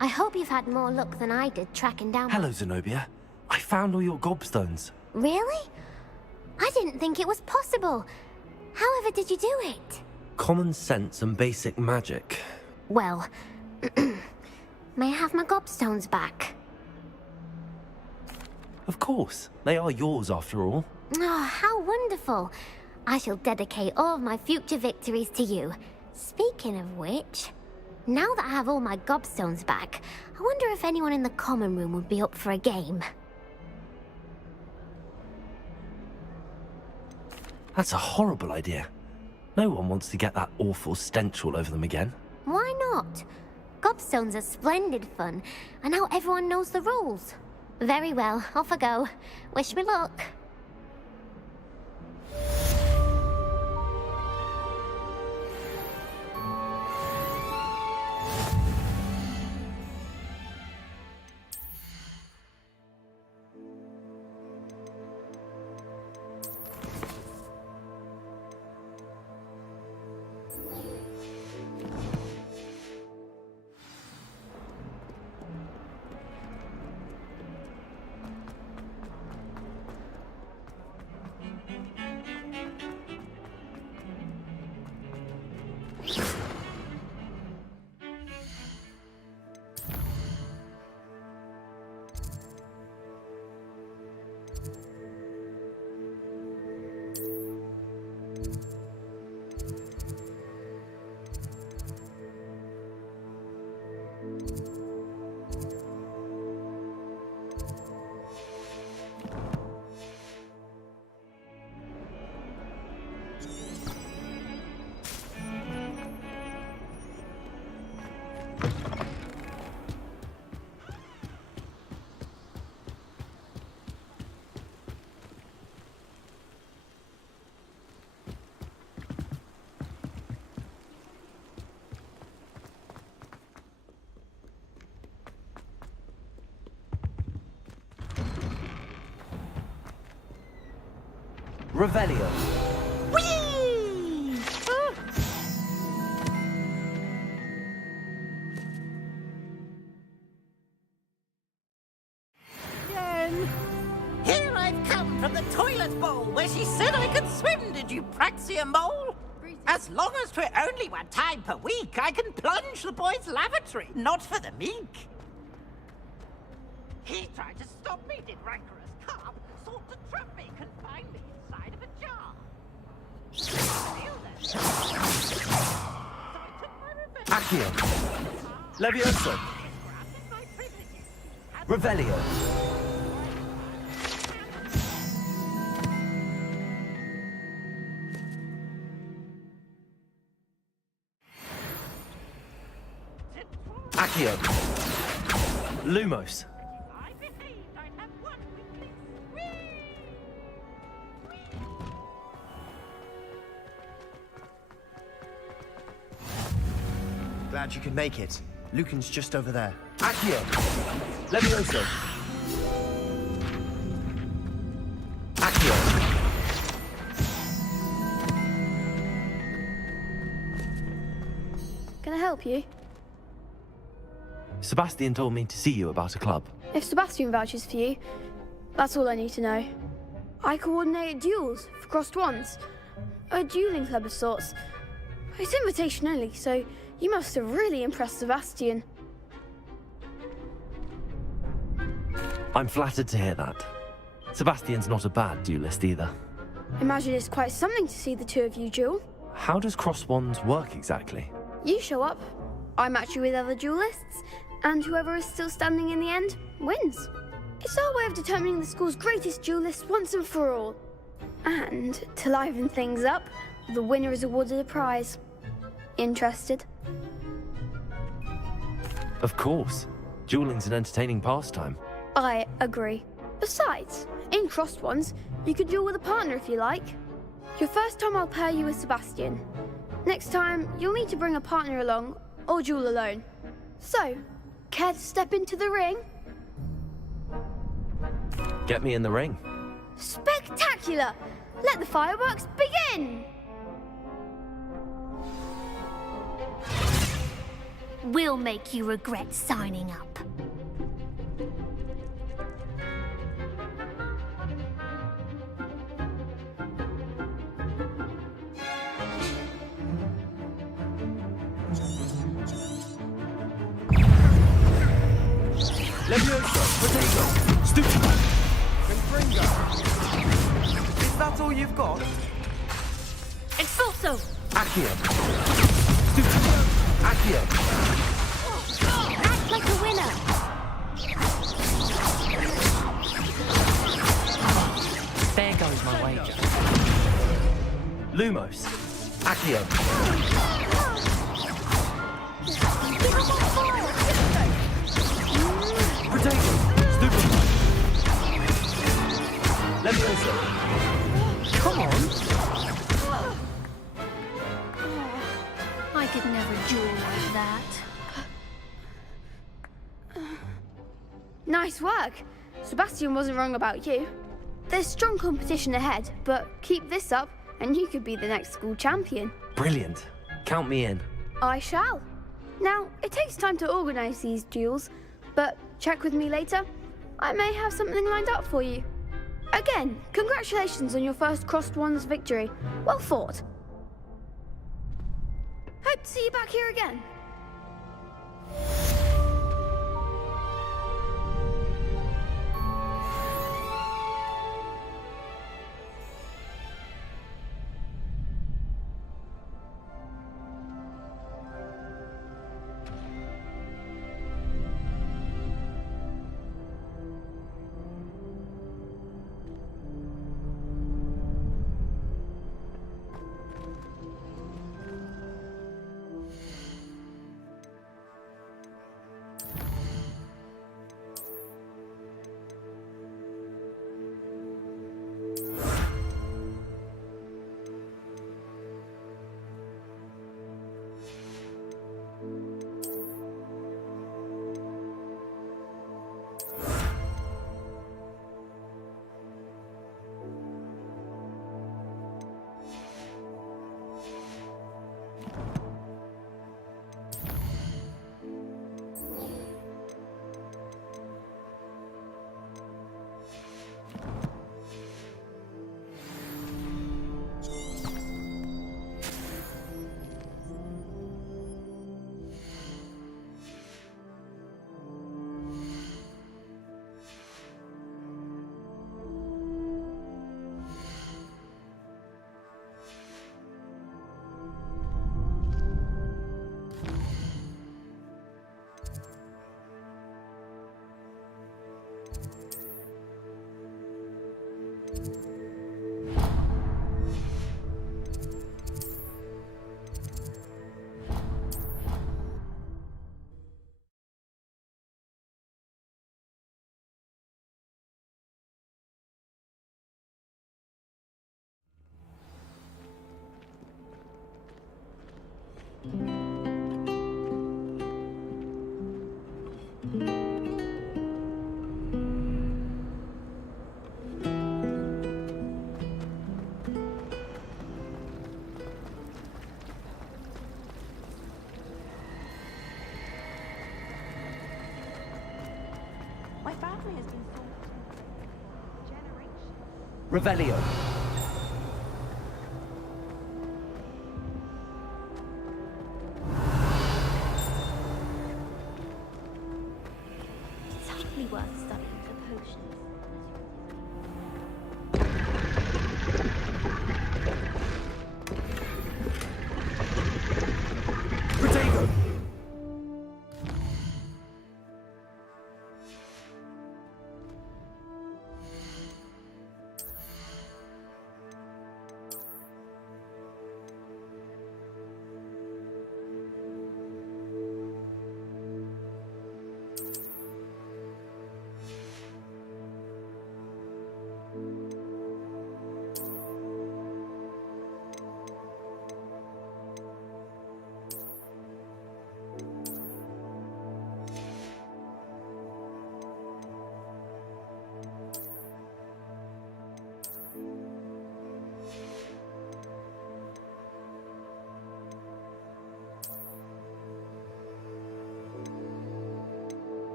I hope you've had more luck than I did tracking down... Hello, Zenobia. I found all your gobstones. Really? I didn't think it was possible. However did you do it? Common sense and basic magic. Well, may I have my gobstones back? Of course. They are yours, after all. Oh, how wonderful. I shall dedicate all of my future victories to you. Speaking of which, now that I have all my gobstones back, I wonder if anyone in the common room would be up for a game. That's a horrible idea. No one wants to get that awful stench all over them again. Why not? Gobstones are splendid fun, and now everyone knows the rules. Very well, off I go. Wish me luck. Revelio. Whee! Jen! Here I've come from the toilet bowl where she said I could swim, did you Praxia mole? As long as 'twere only one time per week, I can plunge the boy's lavatory, not for the meek. He tried to stop me, did rancorous carp, sought to trap me, confine me inside of a jar. Accio. Levioso. Revelio. Accio. Lumos. Glad you could make it. Lucan's just over there. Accio. Levioso. Accio. Can I help you? Sebastian told me to see you about a club. If Sebastian vouches for you, that's all I need to know. I coordinate duels for crossed wands. A dueling club of sorts. It's invitation only, so you must have really impressed Sebastian. I'm flattered to hear that. Sebastian's not a bad duelist either. Imagine it's quite something to see the two of you duel. How does cross wands work exactly? You show up, I match you with other duelists, and whoever is still standing in the end wins. It's our way of determining the school's greatest duelist once and for all. And to liven things up, the winner is awarded a prize. Interested? Of course. Dueling's an entertaining pastime. I agree. Besides, in crossed ones, you could duel with a partner if you like. Your first time I'll pair you with Sebastian. Next time, you'll need to bring a partner along, or duel alone. So, care to step into the ring? Get me in the ring. Spectacular! Let the fireworks begin! will make you regret signing up. Levioso, potato, stupid, Confringo. Is that all you've got? Expulso! Accio, stupid, Accio. Act like a winner! There goes my wager. Lumos, Accio. Potato, stupid. Levioso. Come on! I could never duel like that. Nice work. Sebastian wasn't wrong about you. There's strong competition ahead, but keep this up and you could be the next school champion. Brilliant. Count me in. I shall. Now, it takes time to organise these duels, but check with me later. I may have something lined up for you. Again, congratulations on your first Crossed Wands victory. Well fought. Hope to see you back here again. My family has been sold for generations. Revelio. It's hardly worth studying for potions. Potato.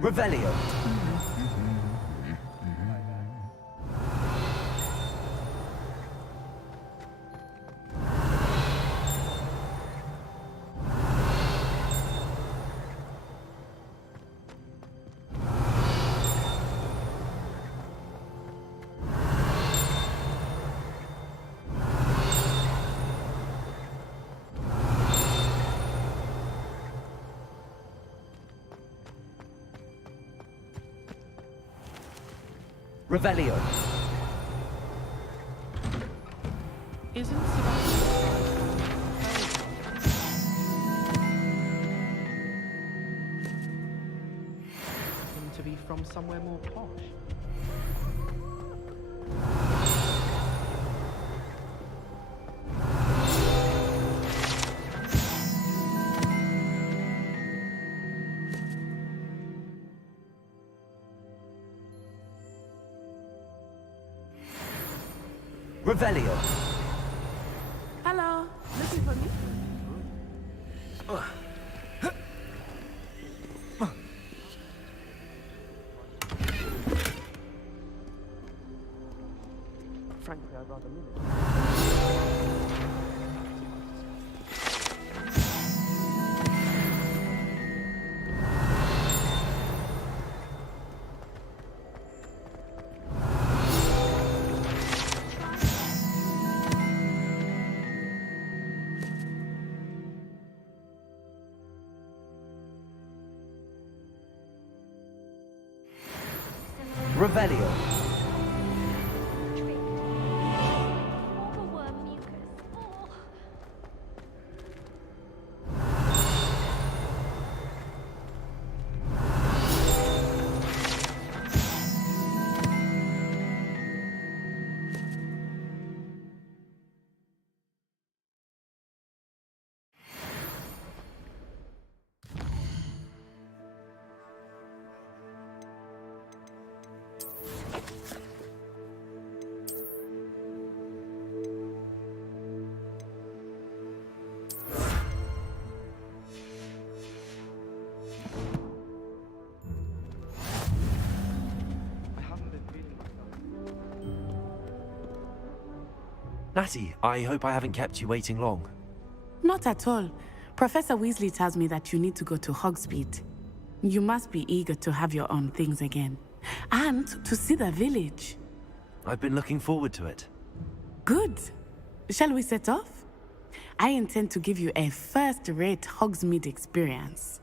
Revelio. Revelio. Isn't Sebastian him to be from somewhere more posh? Revelio. Hello. Looking for me? Frankly, I'd rather live. Revelio. Natty, I hope I haven't kept you waiting long. Not at all. Professor Weasley tells me that you need to go to Hogsmeade. You must be eager to have your own things again. And to see the village. I've been looking forward to it. Good. Shall we set off? I intend to give you a first-rate Hogsmeade experience.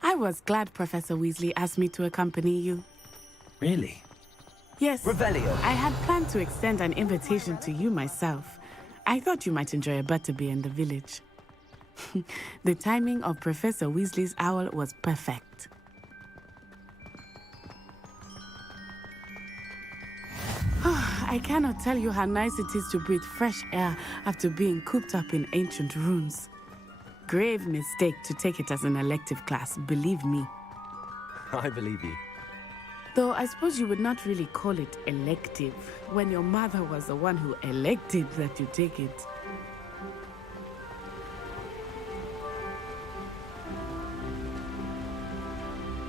I was glad Professor Weasley asked me to accompany you. Really? Yes. Revelio. I had planned to extend an invitation to you myself. I thought you might enjoy a butterbeer in the village. The timing of Professor Weasley's owl was perfect. I cannot tell you how nice it is to breathe fresh air after being cooped up in ancient rooms. Grave mistake to take it as an elective class, believe me. I believe you. Though I suppose you would not really call it elective when your mother was the one who elected that you take it.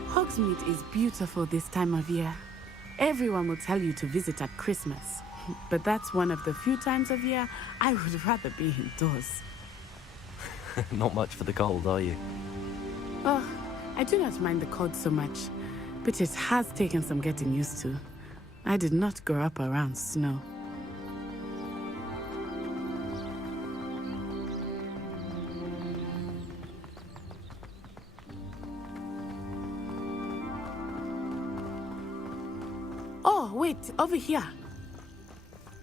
Hogsmeade is beautiful this time of year. Everyone will tell you to visit at Christmas, but that's one of the few times of year I would rather be indoors. Not much for the cold, are you? Oh, I do not mind the cold so much, but it has taken some getting used to. I did not grow up around snow. Oh, wait, over here.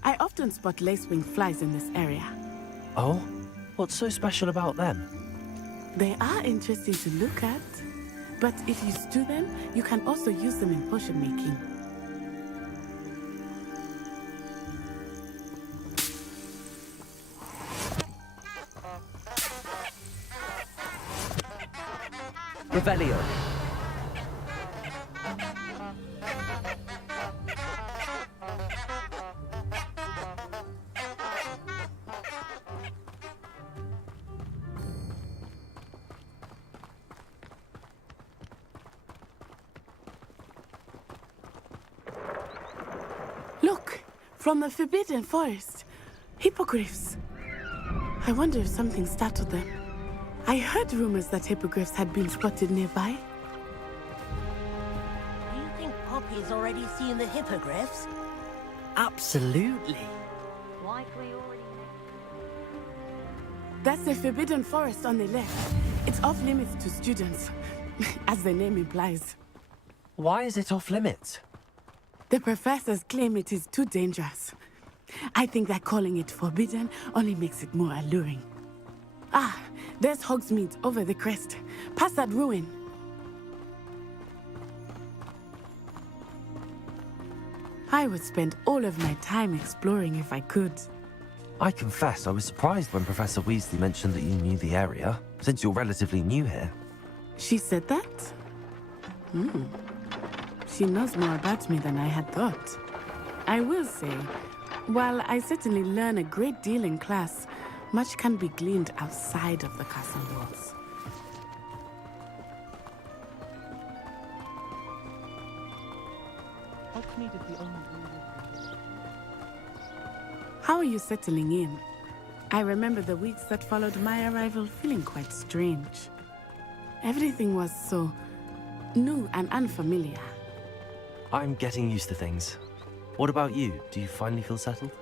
I often spot lacewing flies in this area. Oh? What's so special about them? They are interesting to look at. But if you stew them, you can also use them in potion making. Revelio. Look, from the Forbidden Forest. Hippogriffs. I wonder if something startled them. I heard rumors that hippogriffs had been spotted nearby. Do you think Poppy's already seen the hippogriffs? Absolutely. Like we already know. That's the Forbidden Forest on the left. It's off limits to students, as the name implies. Why is it off limits? The professors claim it is too dangerous. I think that calling it forbidden only makes it more alluring. Ah, there's Hogsmeade over the crest, past that ruin. I would spend all of my time exploring if I could. I confess I was surprised when Professor Weasley mentioned that you knew the area, since you're relatively new here. She said that? She knows more about me than I had thought. I will say, while I certainly learn a great deal in class, much can be gleaned outside of the castle walls. Hogsmeade is the only ruler. How are you settling in? I remember the weeks that followed my arrival feeling quite strange. Everything was so new and unfamiliar. I'm getting used to things. What about you? Do you finally feel settled?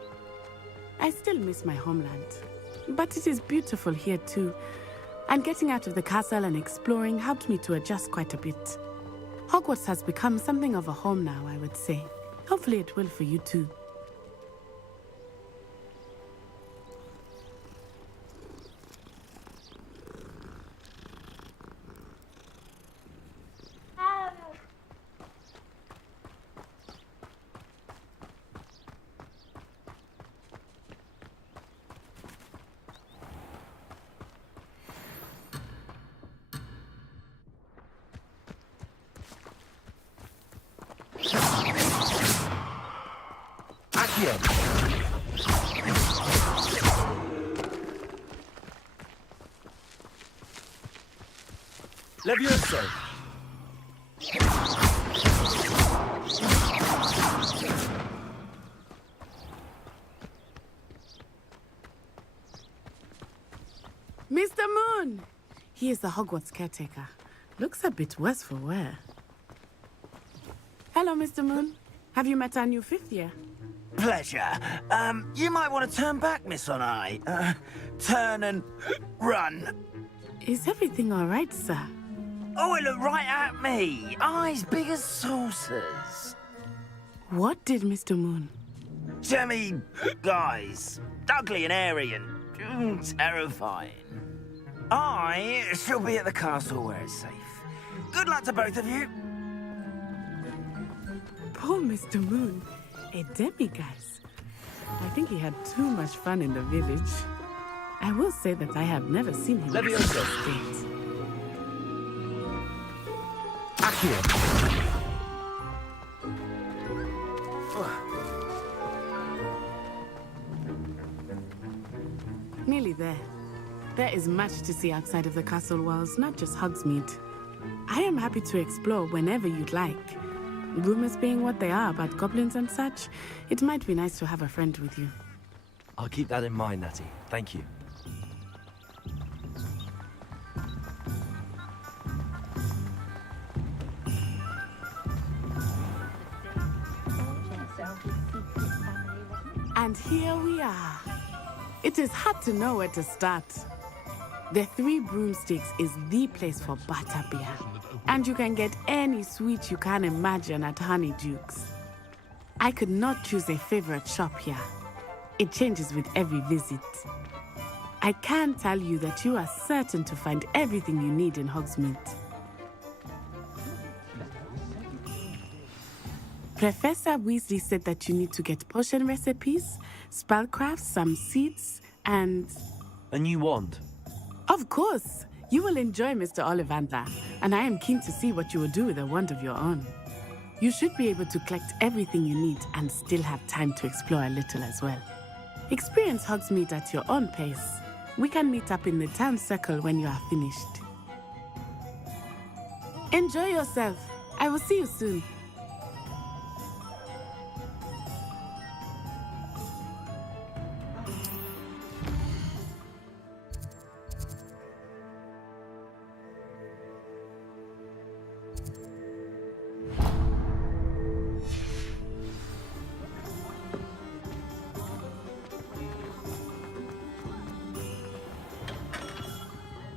I still miss my homeland, but it is beautiful here too. And getting out of the castle and exploring helped me to adjust quite a bit. Hogwarts has become something of a home now, I would say. Hopefully it will for you too. Levioso! Mr. Moon! He is the Hogwarts caretaker. Looks a bit worse for wear. Hello, Mr. Moon. Have you met our new fifth year? Pleasure. You might want to turn back, Miss On-Eye. Turn and run. Is everything all right, sir? Oh, it looked right at me. Eyes big as saucers. What did Mr. Moon? Jemmy guys. Ugly and airy and terrifying. I shall be at the castle where it's safe. Good luck to both of you. Poor Mr. Moon. A demiguise. I think he had too much fun in the village. I will say that I have never seen him in such a state. Accio! Nearly there. There is much to see outside of the castle walls, not just Hogsmeade. I am happy to explore whenever you'd like. Rumors being what they are about goblins and such, it might be nice to have a friend with you. I'll keep that in mind, Natty. Thank you. And here we are. It is hard to know where to start. The Three Broomsticks is the place for butterbeer. And you can get any sweet you can imagine at Honeydukes. I could not choose a favorite shop here. It changes with every visit. I can tell you that you are certain to find everything you need in Hogsmeade. Professor Weasley said that you need to get potion recipes, spellcrafts, some seeds, and... A new wand. Of course! You will enjoy Mr. Ollivander, and I am keen to see what you will do with a wand of your own. You should be able to collect everything you need and still have time to explore a little as well. Experience Hogsmeade at your own pace. We can meet up in the town circle when you are finished. Enjoy yourself. I will see you soon.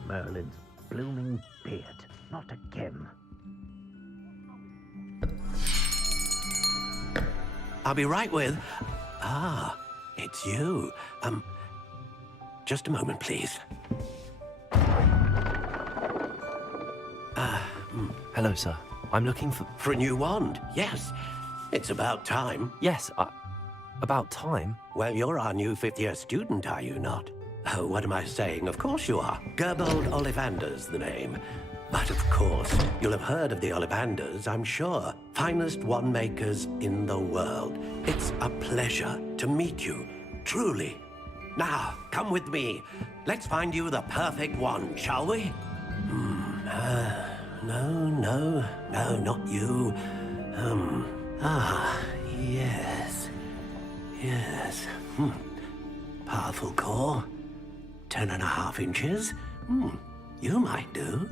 Merlin's blooming beard. Not again. I'll be right with... Ah, it's you. Just a moment, please. Hello, sir. I'm looking for... For a new wand, yes. It's about time. Yes, about time? Well, you're our new fifth-year student, are you not? Oh, what am I saying? Of course you are. Gerbold Ollivander's the name. But of course, you'll have heard of the Ollivanders, I'm sure. Finest wand makers in the world. It's a pleasure to meet you, truly. Now, come with me. Let's find you the perfect wand, shall we? No, not you. Yes. Powerful core. 10.5 inches. You might do.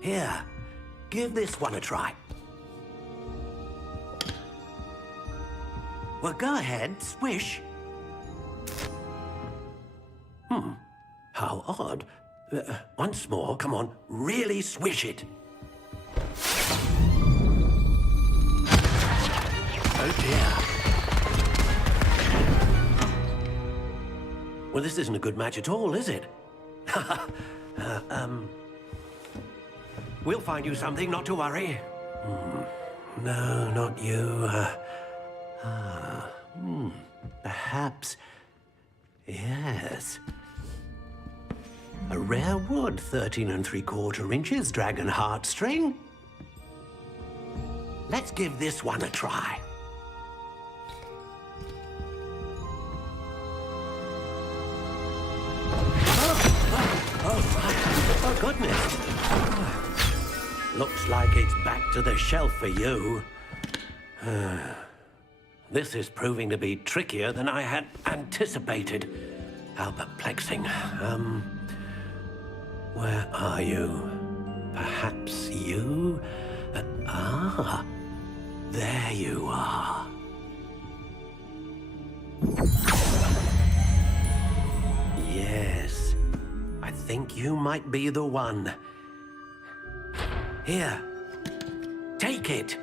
Here, give this one a try. Well, go ahead, swish. How odd. Once more, come on, really swish it. Oh dear. Well, this isn't a good match at all, is it? We'll find you something, not to worry. No, not you. Perhaps... Yes. A rare wood, 13 3/4 inches, dragon heartstring. Let's give this one a try. Oh, goodness. Looks like it's back to the shelf for you. This is proving to be trickier than I had anticipated. How perplexing. Where are you? Perhaps you? There you are. Yes, I think you might be the one. Here, take it.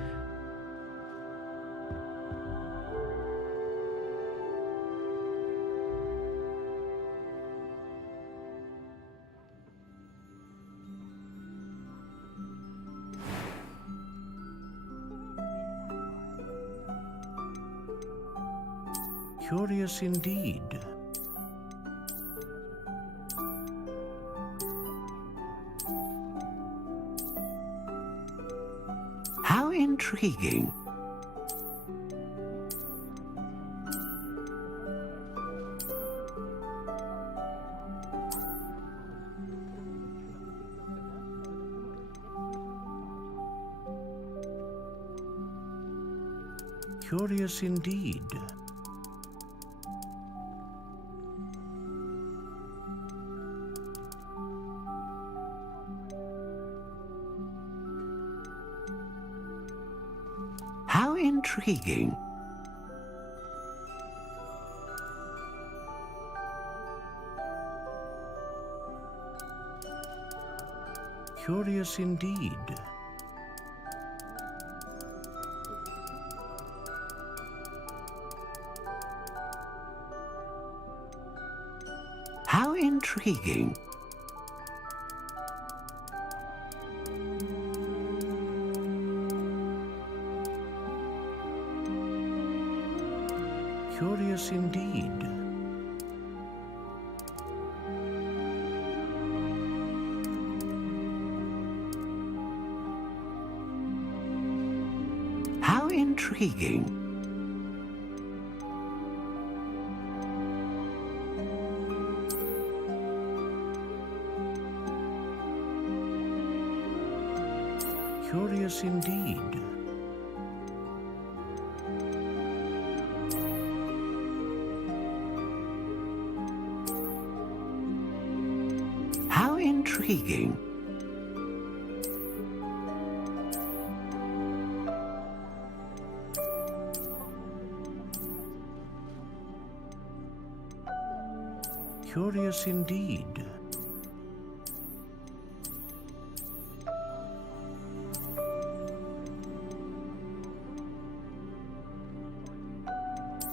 Curious indeed. How intriguing. Curious indeed. How intriguing. Curious indeed. How intriguing. Curious indeed. How intriguing. Curious indeed. How intriguing. Curious indeed.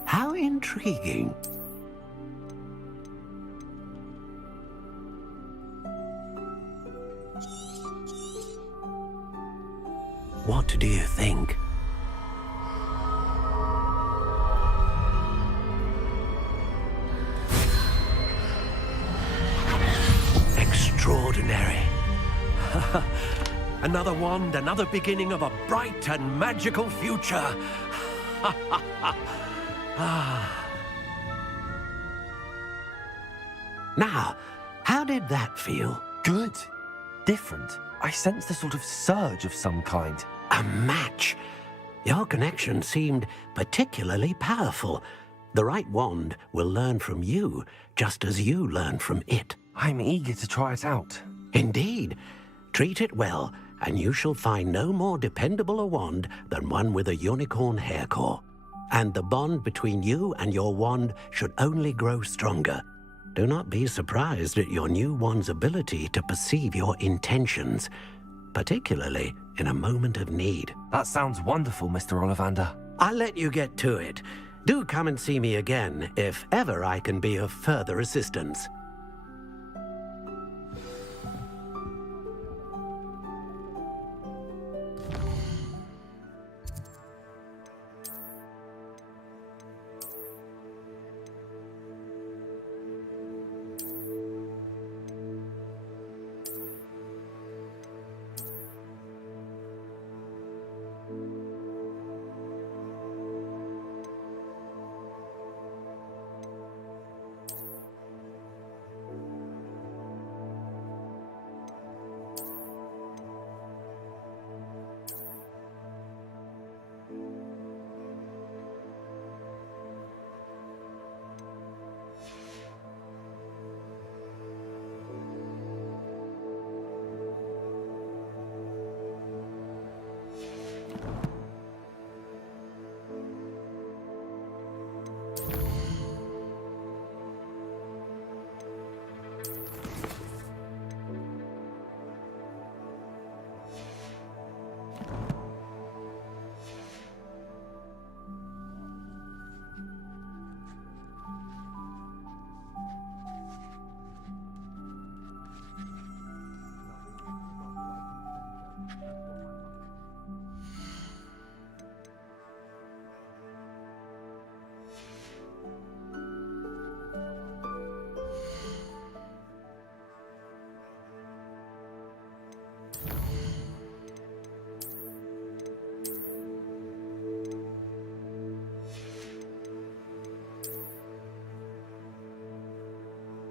How intriguing. What do you think? Extraordinary. Another wand, another beginning of a bright and magical future. Now, how did that feel? Good. Different. I sensed a sort of surge of some kind. A match. Your connection seemed particularly powerful. The right wand will learn from you, just as you learn from it. I'm eager to try it out. Indeed. Treat it well, and you shall find no more dependable a wand than one with a unicorn hair core. And the bond between you and your wand should only grow stronger. Do not be surprised at your new wand's ability to perceive your intentions, particularly in a moment of need. That sounds wonderful, Mr. Ollivander. I'll let you get to it. Do come and see me again if ever I can be of further assistance.